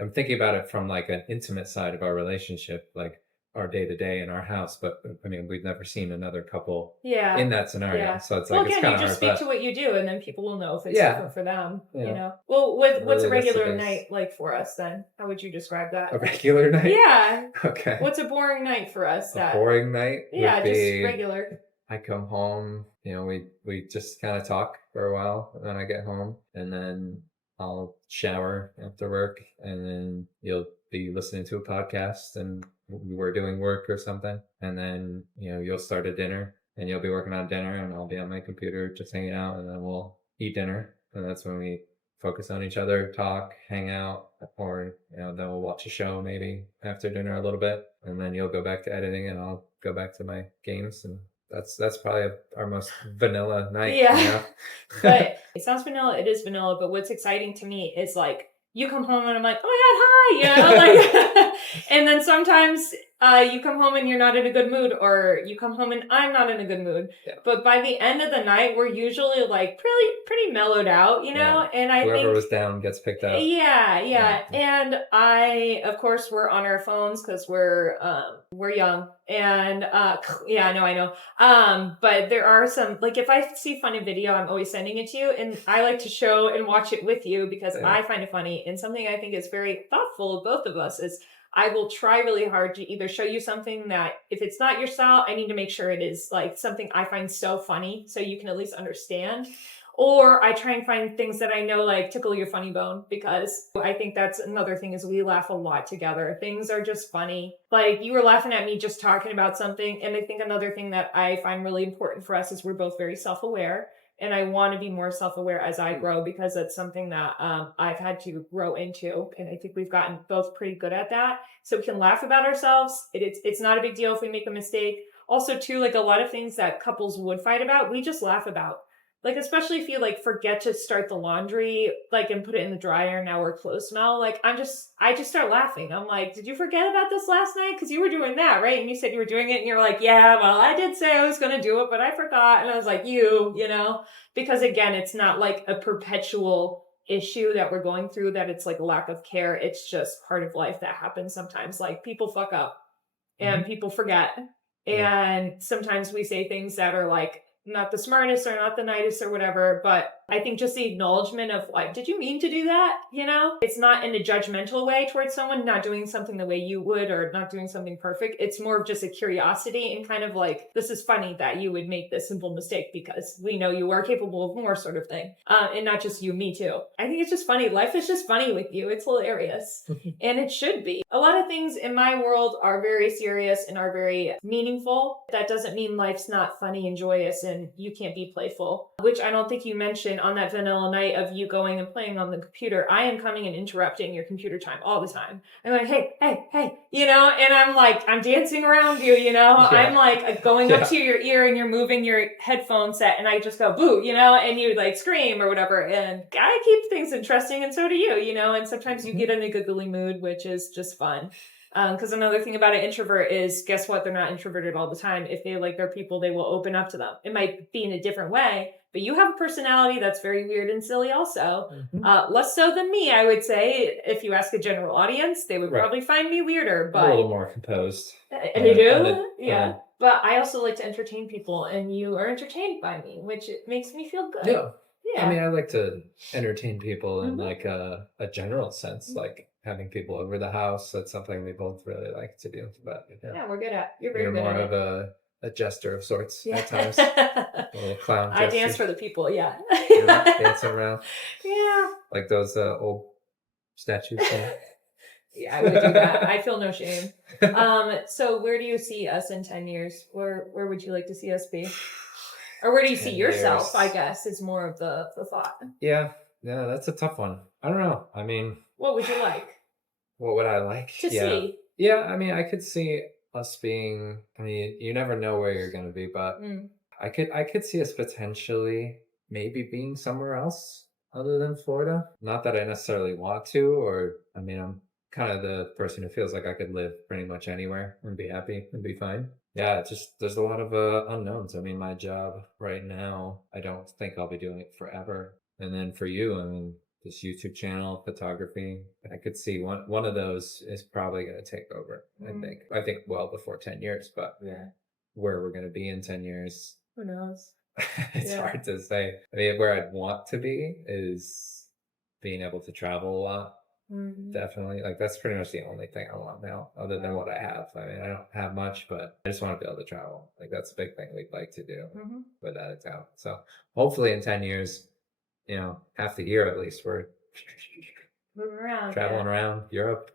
I'm thinking about it from like an intimate side of our relationship, like our day to day in our house. But I mean, we've never seen another couple in that scenario. Yeah. So it's like, well, again, it's kind of you just hard, speak to what you do and then people will know if it's different for them, you know? Well, what's really a regular night like for us then? How would you describe that? A regular night? Yeah. Okay. What's a boring night for us? A boring night? Yeah, just regular. I come home, you know, we just kind of talk for a while when I get home, and then I'll shower after work, and then you'll be listening to a podcast and we're doing work or something. And then, you know, you'll start a dinner and you'll be working on dinner and I'll be on my computer just hanging out, and then we'll eat dinner. And that's when we focus on each other, talk, hang out, or, you know, then we'll watch a show maybe after dinner a little bit. And then you'll go back to editing and I'll go back to my games, and that's probably our most vanilla night. Yeah. You know? But it sounds vanilla. It is vanilla. But what's exciting to me is like you come home and I'm like, oh my God, hi. You know, like, and then sometimes you come home and you're not in a good mood, or you come home and I'm not in a good mood. Yeah. But by the end of the night, we're usually like pretty mellowed out, you know? Yeah. And I whoever think was down gets picked up. Yeah. And of course, we're on our phones because we're young. And I know. But there are some, like, if I see funny video, I'm always sending it to you, and I like to show and watch it with you because I find it funny. And something I think is very thoughtful of both of us is I will try really hard to either show you something that if it's not your style, I need to make sure it is like something I find so funny so you can at least understand. Or I try and find things that I know like tickle your funny bone, because I think that's another thing is we laugh a lot together. Things are just funny. Like you were laughing at me just talking about something. And I think another thing that I find really important for us is we're both very self-aware. And I want to be more self-aware as I grow, because that's something that I've had to grow into. And I think we've gotten both pretty good at that. So we can laugh about ourselves. It's not a big deal if we make a mistake. Also, too, like a lot of things that couples would fight about, we just laugh about. Like, especially if you like forget to start the laundry, like, and put it in the dryer and now our clothes smell. Like, I just start laughing. I'm like, did you forget about this last night? Because you were doing that, right? And you said you were doing it and you're like, yeah, well, I did say I was going to do it, but I forgot. And I was like, you know, because again, it's not like a perpetual issue that we're going through, that it's like a lack of care. It's just part of life that happens sometimes. Like people fuck up and people forget. And sometimes we say things that are like not the smartest or not the nicest or whatever. But I think just the acknowledgement of like, did you mean to do that? You know, it's not in a judgmental way towards someone not doing something the way you would or not doing something perfect. It's more of just a curiosity and kind of like, this is funny that you would make this simple mistake because we know you are capable of more, sort of thing. And not just you, me too. I think it's just funny. Life is just funny with you. It's hilarious. And it should be. A lot of things in my world are very serious and are very meaningful. That doesn't mean life's not funny and joyous and you can't be playful, which I don't think you mentioned on that vanilla night of you going and playing on the computer. I am coming and interrupting your computer time all the time. I'm like, hey, you know, and I'm like, I'm dancing around you, you know, I'm like going up to your ear and you're moving your headphone set and I just go, boo, you know, and you like scream or whatever. And I keep things interesting and so do you know, and sometimes you get in a giggly mood, which is just fun. Because another thing about an introvert is, guess what? They're not introverted all the time. If they like their people, they will open up to them. It might be in a different way, but you have a personality that's very weird and silly also. Less so than me, I would say. If you ask a general audience, they would probably find me weirder. But a little more composed. You do? Yeah. But I also like to entertain people, and you are entertained by me, which it makes me feel good. Yeah. I mean, I like to entertain people in like a general sense, like having people over the house. That's something we both really like to do. But yeah, we're good at. You're very good more at of a jester of sorts at times. A little clown gesture. I dance for the people, dancing around. Yeah. Like those old statues. Yeah, I would do that. I feel no shame. So where do you see us in 10 years? Where would you like to see us be? Or where do you see yourself, I guess, is more of the thought. Yeah, that's a tough one. I don't know. I mean, what would you like? What would I like to see? Yeah, I mean, I could see us being, I mean, you never know where you're going to be, but I could see us potentially maybe being somewhere else other than Florida. Not that I necessarily want to, or, I mean, I'm kind of the person who feels like I could live pretty much anywhere and be happy and be fine. Yeah, it's just, there's a lot of unknowns. I mean, my job right now, I don't think I'll be doing it forever. And then for you, I mean, this YouTube channel, photography, I could see one of those is probably going to take over. I think well before 10 years, but where we're going to be in 10 years, who knows? It's hard to say. I mean, where I'd want to be is being able to travel a lot. Definitely. Like, that's pretty much the only thing I want now, other than what I have. I mean, I don't have much, but I just want to be able to travel. Like, that's a big thing we'd like to do, without a doubt. So hopefully in 10 years, you know, half the year at least, we're moving around, traveling around Europe,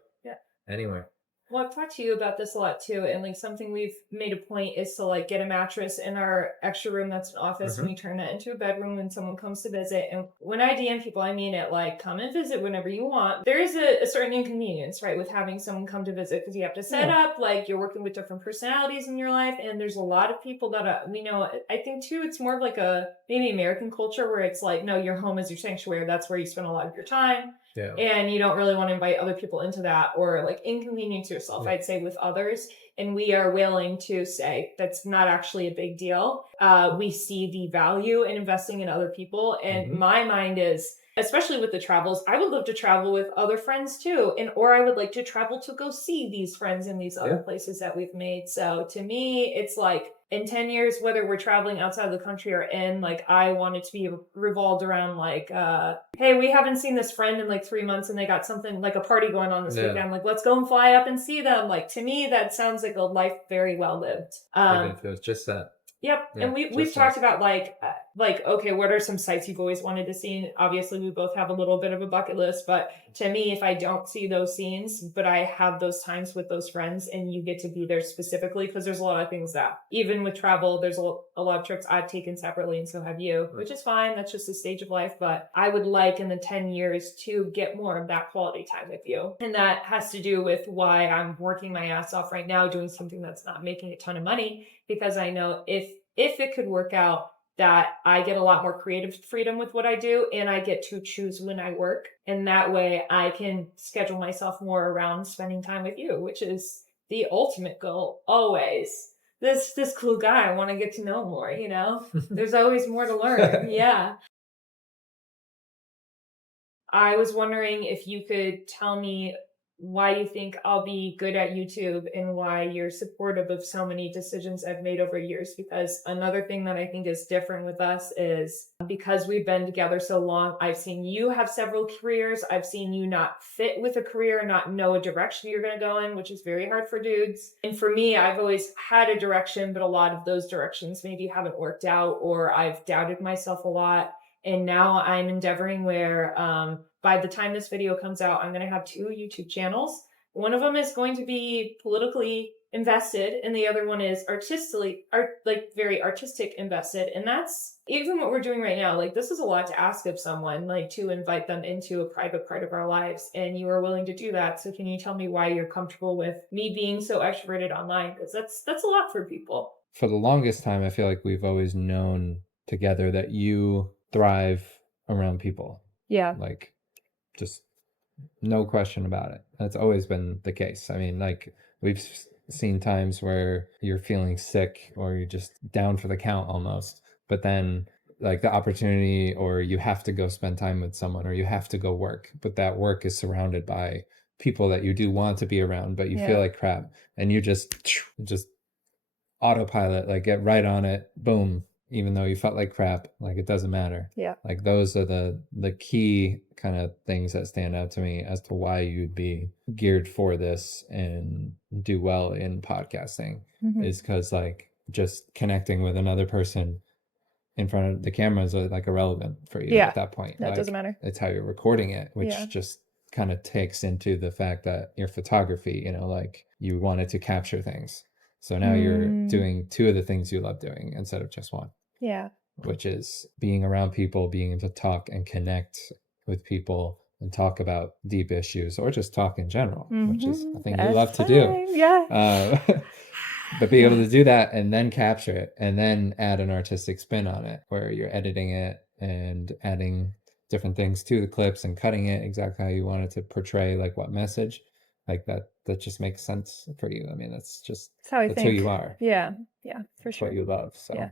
anywhere. Well, I've talked to you about this a lot too, and like something we've made a point is to like get a mattress in our extra room that's an office, and we turn that into a bedroom when someone comes to visit. And when I DM people, I mean it, like, come and visit whenever you want. There is a certain inconvenience, right, with having someone come to visit, because you have to set up, like, you're working with different personalities in your life, and there's a lot of people that we know. I think too, it's more of like a maybe American culture where it's like, no, your home is your sanctuary. That's where you spend a lot of your time. And you don't really want to invite other people into that or like inconvenience yourself, I'd say, with others. And we are willing to say that's not actually a big deal. We see the value in investing in other people. And my mind is, especially with the travels, I would love to travel with other friends too. Or I would like to travel to go see these friends in these other places that we've made. So to me, it's like, in 10 years, whether we're traveling outside of the country or in, like, I want it to be revolved around, like, hey, we haven't seen this friend in, like, 3 months, and they got something, like, a party going on this weekend. Like, let's go and fly up and see them. Like, to me, that sounds like a life very well lived. Even if it was just that. Yep. And we've talked about, like, like, okay, what are some sites you've always wanted to see? And obviously, we both have a little bit of a bucket list, but to me, if I don't see those scenes, but I have those times with those friends and you get to be there specifically, because there's a lot of things that, even with travel, there's a lot of trips I've taken separately, and so have you, which is fine. That's just a stage of life. But I would like in the 10 years to get more of that quality time with you. And that has to do with why I'm working my ass off right now, doing something that's not making a ton of money, because I know if it could work out, that I get a lot more creative freedom with what I do, and I get to choose when I work. And that way I can schedule myself more around spending time with you, which is the ultimate goal always. This cool guy, I want to get to know more, you know? There's always more to learn. Yeah. I was wondering if you could tell me why you think I'll be good at YouTube and why you're supportive of so many decisions I've made over years. Because another thing that I think is different with us is because we've been together so long, I've seen you have several careers. I've seen you not fit with a career, not know a direction you're going to go in, which is very hard for dudes. And for me, I've always had a direction, but a lot of those directions maybe haven't worked out, or I've doubted myself a lot. And now I'm endeavoring where by the time this video comes out, I'm going to have 2 YouTube channels. One of them is going to be politically invested, and the other one is very artistic invested. And that's even what we're doing right now. Like, this is a lot to ask of someone, like to invite them into a private part of our lives. And you are willing to do that. So can you tell me why you're comfortable with me being so extroverted online? Because that's a lot for people. For the longest time, I feel like we've always known together that you thrive around people. Yeah. Like, just no question about it. That's always been the case. I mean, like, we've seen times where you're feeling sick or you're just down for the count almost, but then like the opportunity, or you have to go spend time with someone, or you have to go work, but that work is surrounded by people that you do want to be around, but you feel like crap, and you just autopilot, like get right on it, boom, even though you felt like crap, like it doesn't matter. Yeah. Like those are the key kind of things that stand out to me as to why you'd be geared for this and do well in podcasting, is because like just connecting with another person in front of the cameras are like irrelevant for you at that point. That like, doesn't matter. It's how you're recording it, which just kind of takes into the fact that your photography, you know, like you wanted to capture things. So now you're doing 2 of the things you love doing instead of just one. Yeah. Which is being around people, being able to talk and connect with people and talk about deep issues, or just talk in general, which is a thing you love to do. Yeah. But be able to do that and then capture it and then add an artistic spin on it, where you're editing it and adding different things to the clips and cutting it exactly how you want it to portray, like what message, like that just makes sense for you. I mean, that's how I that's think. who you are. Yeah, for It's sure. what you love. So yeah.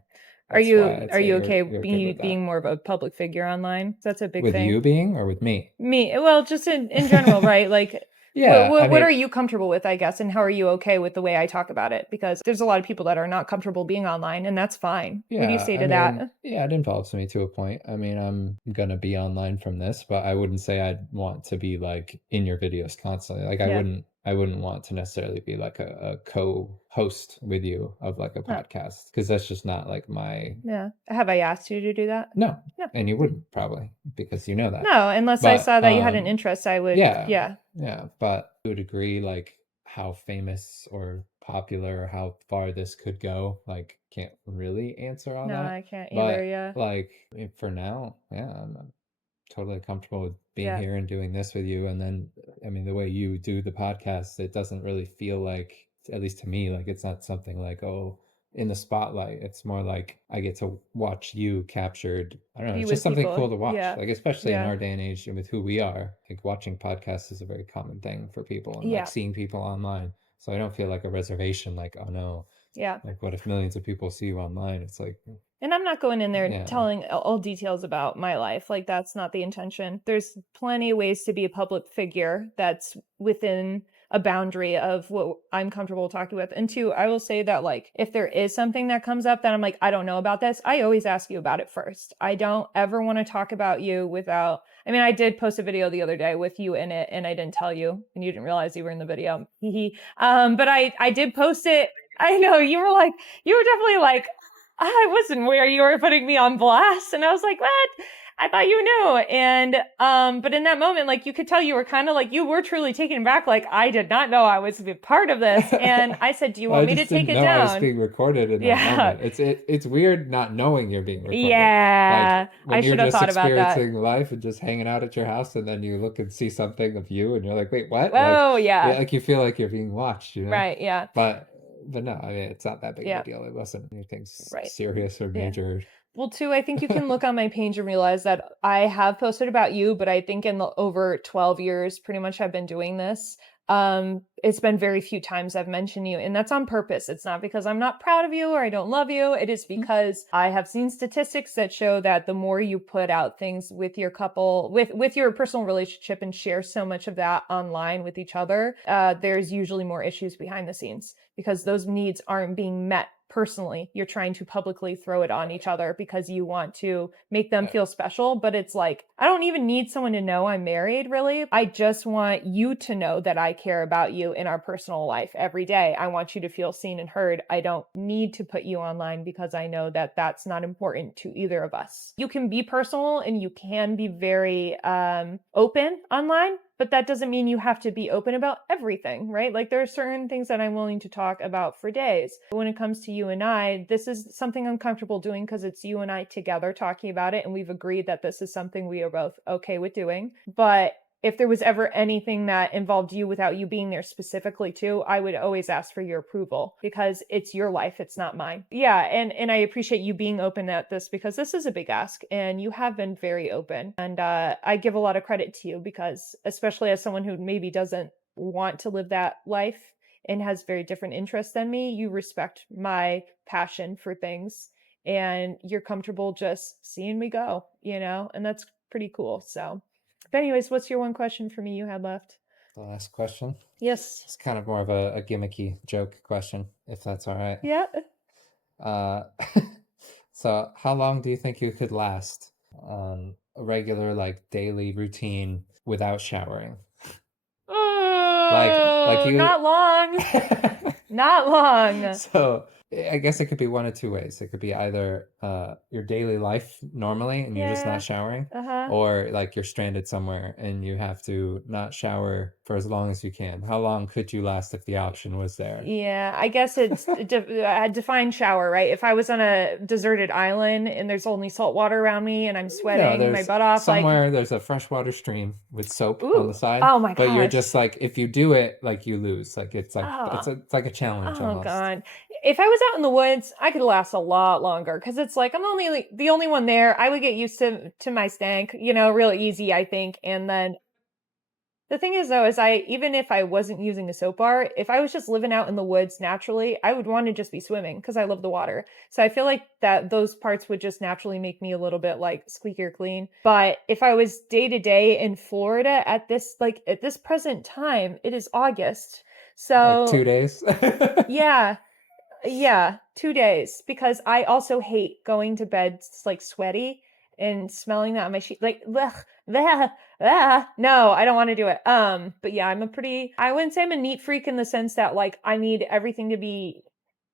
Are you okay you're being more of a public figure online? That's a big with thing. you being, or with me? Me, well, just in general, right? Like, Yeah, what are you comfortable with, I guess, and how are you okay with the way I talk about it? Because there's a lot of people that are not comfortable being online, and that's fine. yeah, What do you say to that? Yeah, it involves me to a point. I mean, I'm gonna be online from this, but I wouldn't say I'd want to be like in your videos constantly. Like I wouldn't want to necessarily be like a co-host with you of like a podcast, because that's just not like my. Yeah. Have I asked you to do that? No. No. And you wouldn't, probably, because you know that. No, unless I saw that you had an interest, I would. Yeah. But to a degree, like how famous or popular or how far this could go, like can't really answer on that. No, I can't either. Yeah. Like for now, yeah, I'm totally comfortable with being here and doing this with you. And then, I mean, the way you do the podcast, it doesn't really feel like, at least to me, like it's not something like, oh, in the spotlight. It's more like I get to watch you captured. I don't know, it's just something cool to watch. Like, especially in our day and age and with who we are, like watching podcasts is a very common thing for people, and like seeing people online. So I don't feel like a reservation, like, oh no, like what if millions of people see you online? It's like, and I'm not going in there telling all details about my life. Like, that's not the intention. There's plenty of ways to be a public figure that's within a boundary of what I'm comfortable talking with. And 2, I will say that, like, if there is something that comes up that I'm like, I don't know about this, I always ask you about it first. I don't ever want to talk about you without, I mean, I did post a video the other day with you in it, and I didn't tell you, and you didn't realize you were in the video. But I did post it. I know you were definitely like, I wasn't aware you were putting me on blast. And I was like, what? I thought you knew. And, but in that moment, like, you could tell you were kind of like, you were truly taken back. Like, I did not know I was a part of this. And I said, do you Well, I want me to just take didn't it know I was down? being recorded in that Yeah. moment. It's weird not knowing you're being recorded. Like Yeah. I when you're should have just thought about that. experiencing life and just hanging out at your house, and then you look and see something of you, and you're like, wait, what? Like, Oh, yeah, yeah. like you feel like you're being watched, you know? Right. Yeah. But but no, I mean, it's not that big of a Yeah. deal. It wasn't anything Right. serious or Yeah. major. Well, too, I think you can look on my page and realize that I have posted about you, but I think in the over 12 years, pretty much I've been doing this. It's been very few times I've mentioned you, and that's on purpose. It's not because I'm not proud of you or I don't love you. It is because I have seen statistics that show that the more you put out things with your couple, with your personal relationship and share so much of that online with each other, there's usually more issues behind the scenes because those needs aren't being met personally. You're trying to publicly throw it on each other because you want to make them feel special. But it's like, I don't even need someone to know I'm married, really. I just want you to know that I care about you in our personal life every day. I want you to feel seen and heard. I don't need to put you online because I know that that's not important to either of us. You can be personal and you can be very open online, but that doesn't mean you have to be open about everything, right? Like there are certain things that I'm willing to talk about for days. When it comes to you and I, this is something I'm comfortable doing because it's you and I together talking about it. And we've agreed that this is something we are both okay with doing. But if there was ever anything that involved you without you being there specifically too, I would always ask for your approval because it's your life, it's not mine. Yeah, and I appreciate you being open at this because this is a big ask and you have been very open. And I give a lot of credit to you because especially as someone who maybe doesn't want to live that life and has very different interests than me, you respect my passion for things and you're comfortable just seeing me go, and that's pretty cool. So but anyways, what's your one question for me you had left? The last question. Yes. It's kind of more of a gimmicky joke question, if that's all right. Yeah. Uh, so how long do you think you could last on a regular, like daily routine without showering? Like Oh, you not long. Not long. So I guess it could be one of two ways. It could be either your daily life normally and you're just not Yeah. showering, Uh-huh. or like you're stranded somewhere and you have to not shower for as long as you can. How long could you last if the option was there? Yeah, I guess it's a defined shower, right? If I was on a deserted island and there's only salt water around me and I'm No, sweating my there's butt off, like, somewhere there's a freshwater stream with soap on ooh, the side, oh my but you're gosh. just like if you do it, like you lose. Like Oh, it's like a challenge oh almost. God. If I was out in the woods, I could last a lot longer because it's like I'm only like, the only one there. I would get used to my stank, real easy, I think. And then the thing is though, is I even if I wasn't using a soap bar, if I was just living out in the woods naturally, I would want to just be swimming because I love the water. So I feel like that those parts would just naturally make me a little bit like squeakier clean. But if I was day to day in Florida at this present time, it is August. Like So 2 days. yeah, yeah, 2 days because I also hate going to bed like sweaty and smelling that on my sheet like blech, bleh, no, I don't want to do it. But yeah, I wouldn't say I'm a neat freak in the sense that like I need everything to be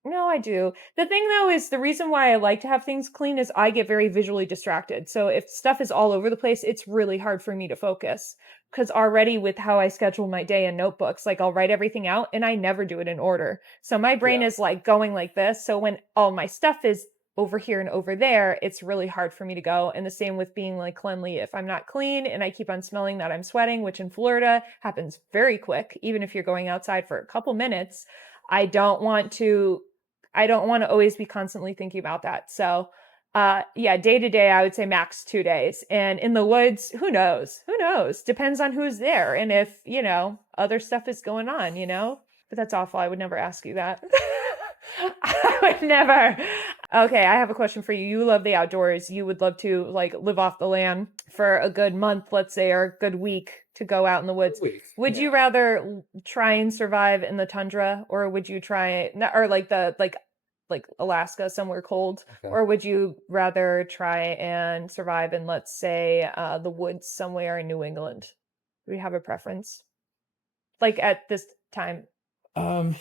no, I do. The thing though is the reason why I like to have things clean is I get very visually distracted. So if stuff is all over the place, it's really hard for me to focus. Because already with how I schedule my day in notebooks, like I'll write everything out and I never do it in order. So my brain Yeah. is like going like this. So when all my stuff is over here and over there, it's really hard for me to go. And the same with being like cleanly. If I'm not clean and I keep on smelling that I'm sweating, which in Florida happens very quick, even if you're going outside for a couple minutes, I don't want to I don't want to always be constantly thinking about that. So, yeah, day to day, I would say max 2 days. And in the woods, who knows? Who knows? Depends on who's there and if, other stuff is going on, But that's awful. I would never ask you that. I would never. Okay, I have a question for you. You love the outdoors. You would love to like live off the land for a good month, let's say, or a good week to go out in the woods. Week. Would you Yeah. rather try and survive in the tundra or would you try or like Alaska somewhere cold Okay. or would you rather try and survive in let's say the woods somewhere in New England? Do you have a preference? Like at this time? Um,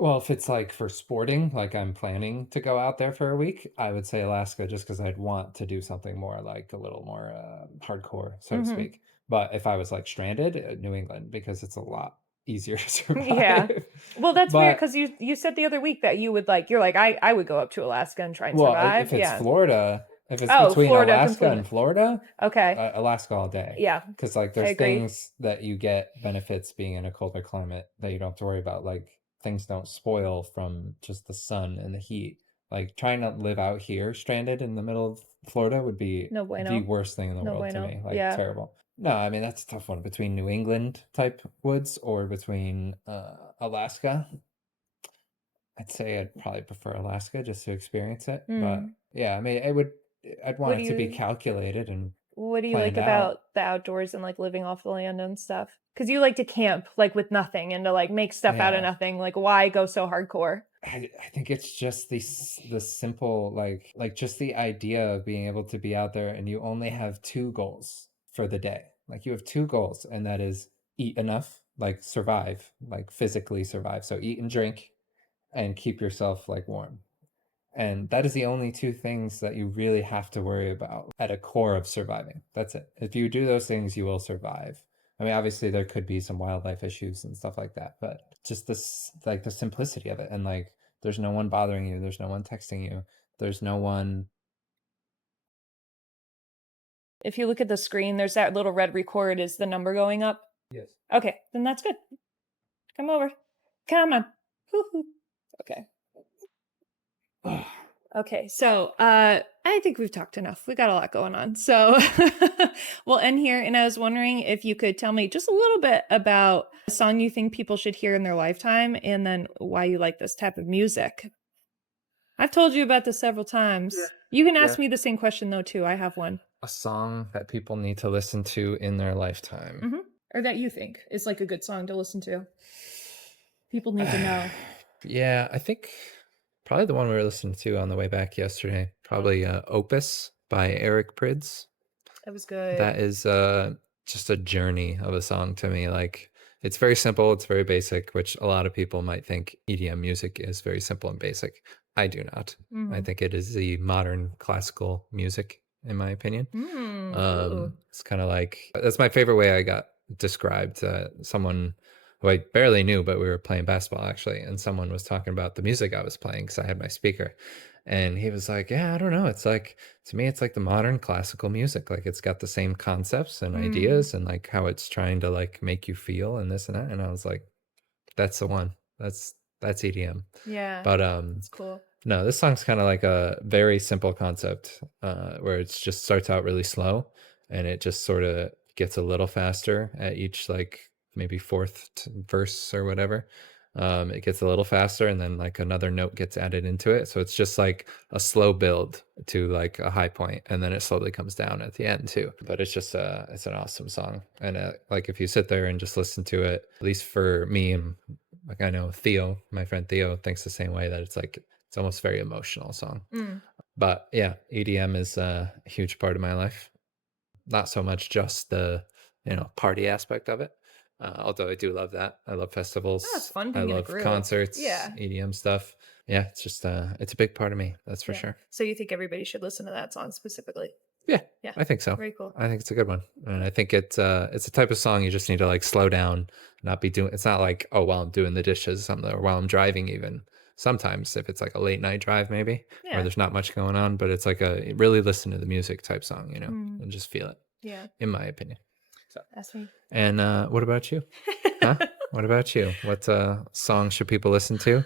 Well, if it's like for sporting, like I'm planning to go out there for a week, I would say Alaska just because I'd want to do something more like a little more hardcore, so to Mhm. speak. But if I was like stranded, New England because it's a lot easier to Yeah. survive. Well, that's weird But because you said the other week that you would like you're like, "I would go up to Alaska and try and well, survive." if it's Yeah. Florida, if it's Oh, between Florida Alaska completely. and Florida, Okay. Alaska all day. Yeah, Because like I there's agree. things that you get benefits being in a colder climate that you don't have to worry about. Like things don't spoil from just the sun and the heat. Like trying to live out here stranded in the middle of Florida would be No the bueno. worst thing in the No world to bueno. me. Like Yeah. terrible. No, I mean that's a tough one between New England type woods or between Alaska. I'd say I'd probably prefer Alaska just to experience it. But Mm. yeah, I mean, I'd What want do it to be you calculated and what do you like planned out. about the outdoors and like living off the land and stuff? Because you like to camp like with nothing and to like make stuff out of Yeah. nothing. Like, why go so hardcore? I think it's just the simple like just the idea of being able to be out there and you only have two goals for the day. Like you have two goals, and that is eat enough, like survive, like physically survive. So eat and drink and keep yourself like warm. And that is the only two things that you really have to worry about at a core of surviving. That's it. If you do those things, you will survive. I mean, obviously there could be some wildlife issues and stuff like that, but just this like the simplicity of it and like there's no one bothering you, there's no one texting you, there's no one. If you look at the screen, there's that little red record. Is the number going up? Yes. Okay, then that's good. Come over. Come on. Hoo-hoo. Okay. Okay, so I think we've talked enough. We got a lot going on. So we'll end here. And I was wondering if you could tell me just a little bit about a song you think people should hear in their lifetime and then why you like this type of music. I've told you about this several times. Yeah. You can Yeah. ask me the same question though too. I have one. A song that people need to listen to in their lifetime. Mm-hmm. Or that you think is like a good song to listen to. People need to know. Yeah, I think probably the one we were listening to on the way back yesterday. Probably Opus by Eric Prydz. That was good. That is just a journey of a song to me. Like it's very simple, it's very basic, which a lot of people might think EDM music is very simple and basic. I do not. I think it is the modern classical music, in my opinion. Ooh. It's kind of like that's my favorite way I got described. Someone who I barely knew, but we were playing basketball actually, and someone was talking about the music I was playing because I had my speaker, and he was like, "Yeah, I don't know. It's like to me, it's like the modern classical music. Like it's got the same concepts and ideas, and like how it's trying to like make you feel and this and that." And I was like, "That's the one. That's EDM." Yeah. But It's cool. no, this song's kind of like a very simple concept where it just starts out really slow and it just sort of gets a little faster at each like maybe fourth verse or whatever. It gets a little faster and then like another note gets added into it. So it's just like a slow build to like a high point and then it slowly comes down at the end too. But it's just it's an awesome song. And like if you sit there and just listen to it, at least for me and like I know Theo, my friend Theo thinks the same way that it's almost very emotional song. But yeah, EDM is a huge part of my life. Not so much just the, party aspect of it. Although I do love that. I love Oh, it's festivals. fun I being in a love group. concerts, Yeah. EDM stuff. Yeah, it's just it's a big part of me. That's for Yeah. sure. So you think everybody should listen to that song specifically? Yeah, Yeah. I think so. Very cool. I think it's a good one. And I think it's a type of song you just need to like slow down, not be doing it's not like, oh, while I'm doing the dishes or something or while I'm driving even. Sometimes if it's like a late night drive maybe where Yeah. there's not much going on, but it's like a really listen to the music type song, and just feel it, Yeah. in my opinion. So, That's me. and what about you? Huh? What about you? What song should people listen to?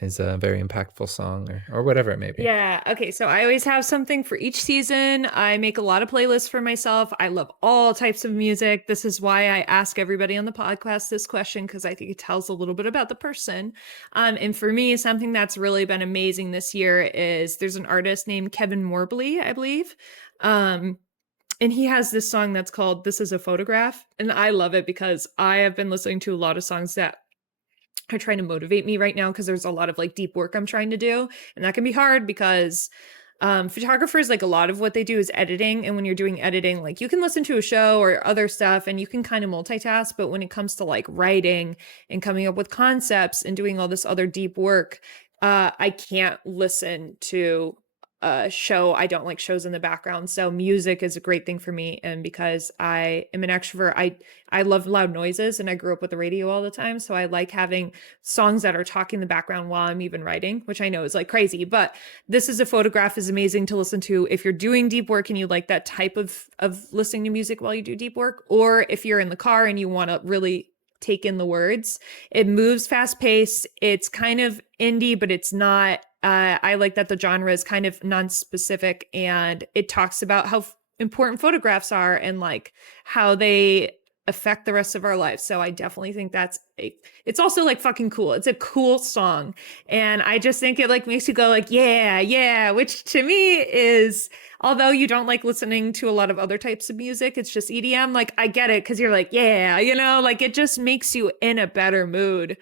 Is a very impactful song or whatever it may be. Yeah. Okay. So I always have something for each season. I make a lot of playlists for myself. I love all types of music. This is why I ask everybody on the podcast this question because I think it tells a little bit about the person. And for me, something that's really been amazing this year is there's an artist named Kevin Morbley, I believe. And he has this song that's called This Is a Photograph. And I love it because I have been listening to a lot of songs that are trying to motivate me right now because there's a lot of like deep work I'm trying to do. And that can be hard because Photographers, like a lot of what they do is editing. And when you're doing editing, like you can listen to a show or other stuff and you can kind of multitask. But when it comes to like writing and coming up with concepts and doing all this other deep work, I can't listen to a show. I don't like shows in the background. So music is a great thing for me. And because I am an extrovert, I love loud noises and I grew up with the radio all the time. So I like having songs that are talking in the background while I'm even writing, which I know is like crazy, but this is a photograph is amazing to listen to if you're doing deep work and you like that type of listening to music while you do deep work, or if you're in the car and you want to really take in the words. It moves fast paced. It's kind of indie, but it's not. I like that the genre is kind of non-specific and it talks about how important photographs are and like how they affect the rest of our lives. So I definitely think it's also like fucking cool. It's a cool song. And I just think it like makes you go like, yeah, yeah, which to me is, although you don't like listening to a lot of other types of music, it's just EDM. Like I get it. Cause you're like, yeah, like it just makes you in a better mood.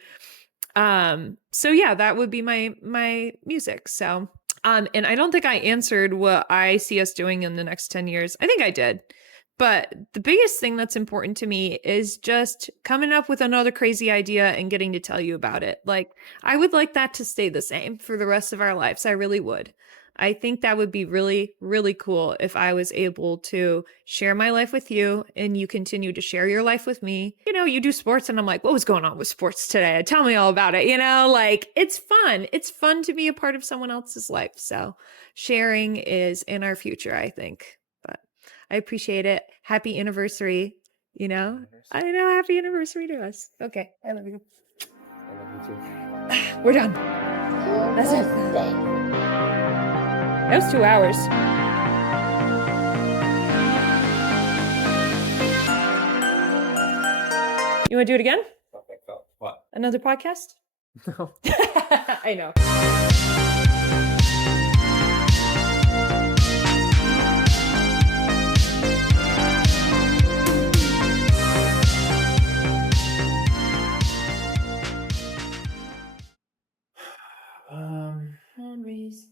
So yeah, that would be my music. So, and I don't think I answered what I see us doing in the next 10 years. I think I did. But the biggest thing that's important to me is just coming up with another crazy idea and getting to tell you about it. Like, I would like that to stay the same for the rest of our lives. I really would. I think that would be really, really cool if I was able to share my life with you and you continue to share your life with me. You do sports and I'm like, what was going on with sports today? Tell me all about it. Like it's fun. It's fun to be a part of someone else's life. So sharing is in our future, I think. But I appreciate it. Happy anniversary. I know. Happy anniversary to us. Okay. I love you. I love you too. We're done. That's it. That was 2 hours. You want to do it again? What? Another podcast? No. I know. Memories.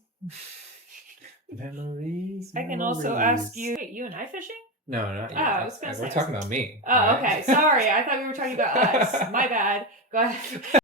Memories. I can also ask you. Wait, you and I fishing? No, not you. I was gonna say. We're talking about me. Oh, right? okay. Sorry. I thought we were talking about us. My bad. Go ahead.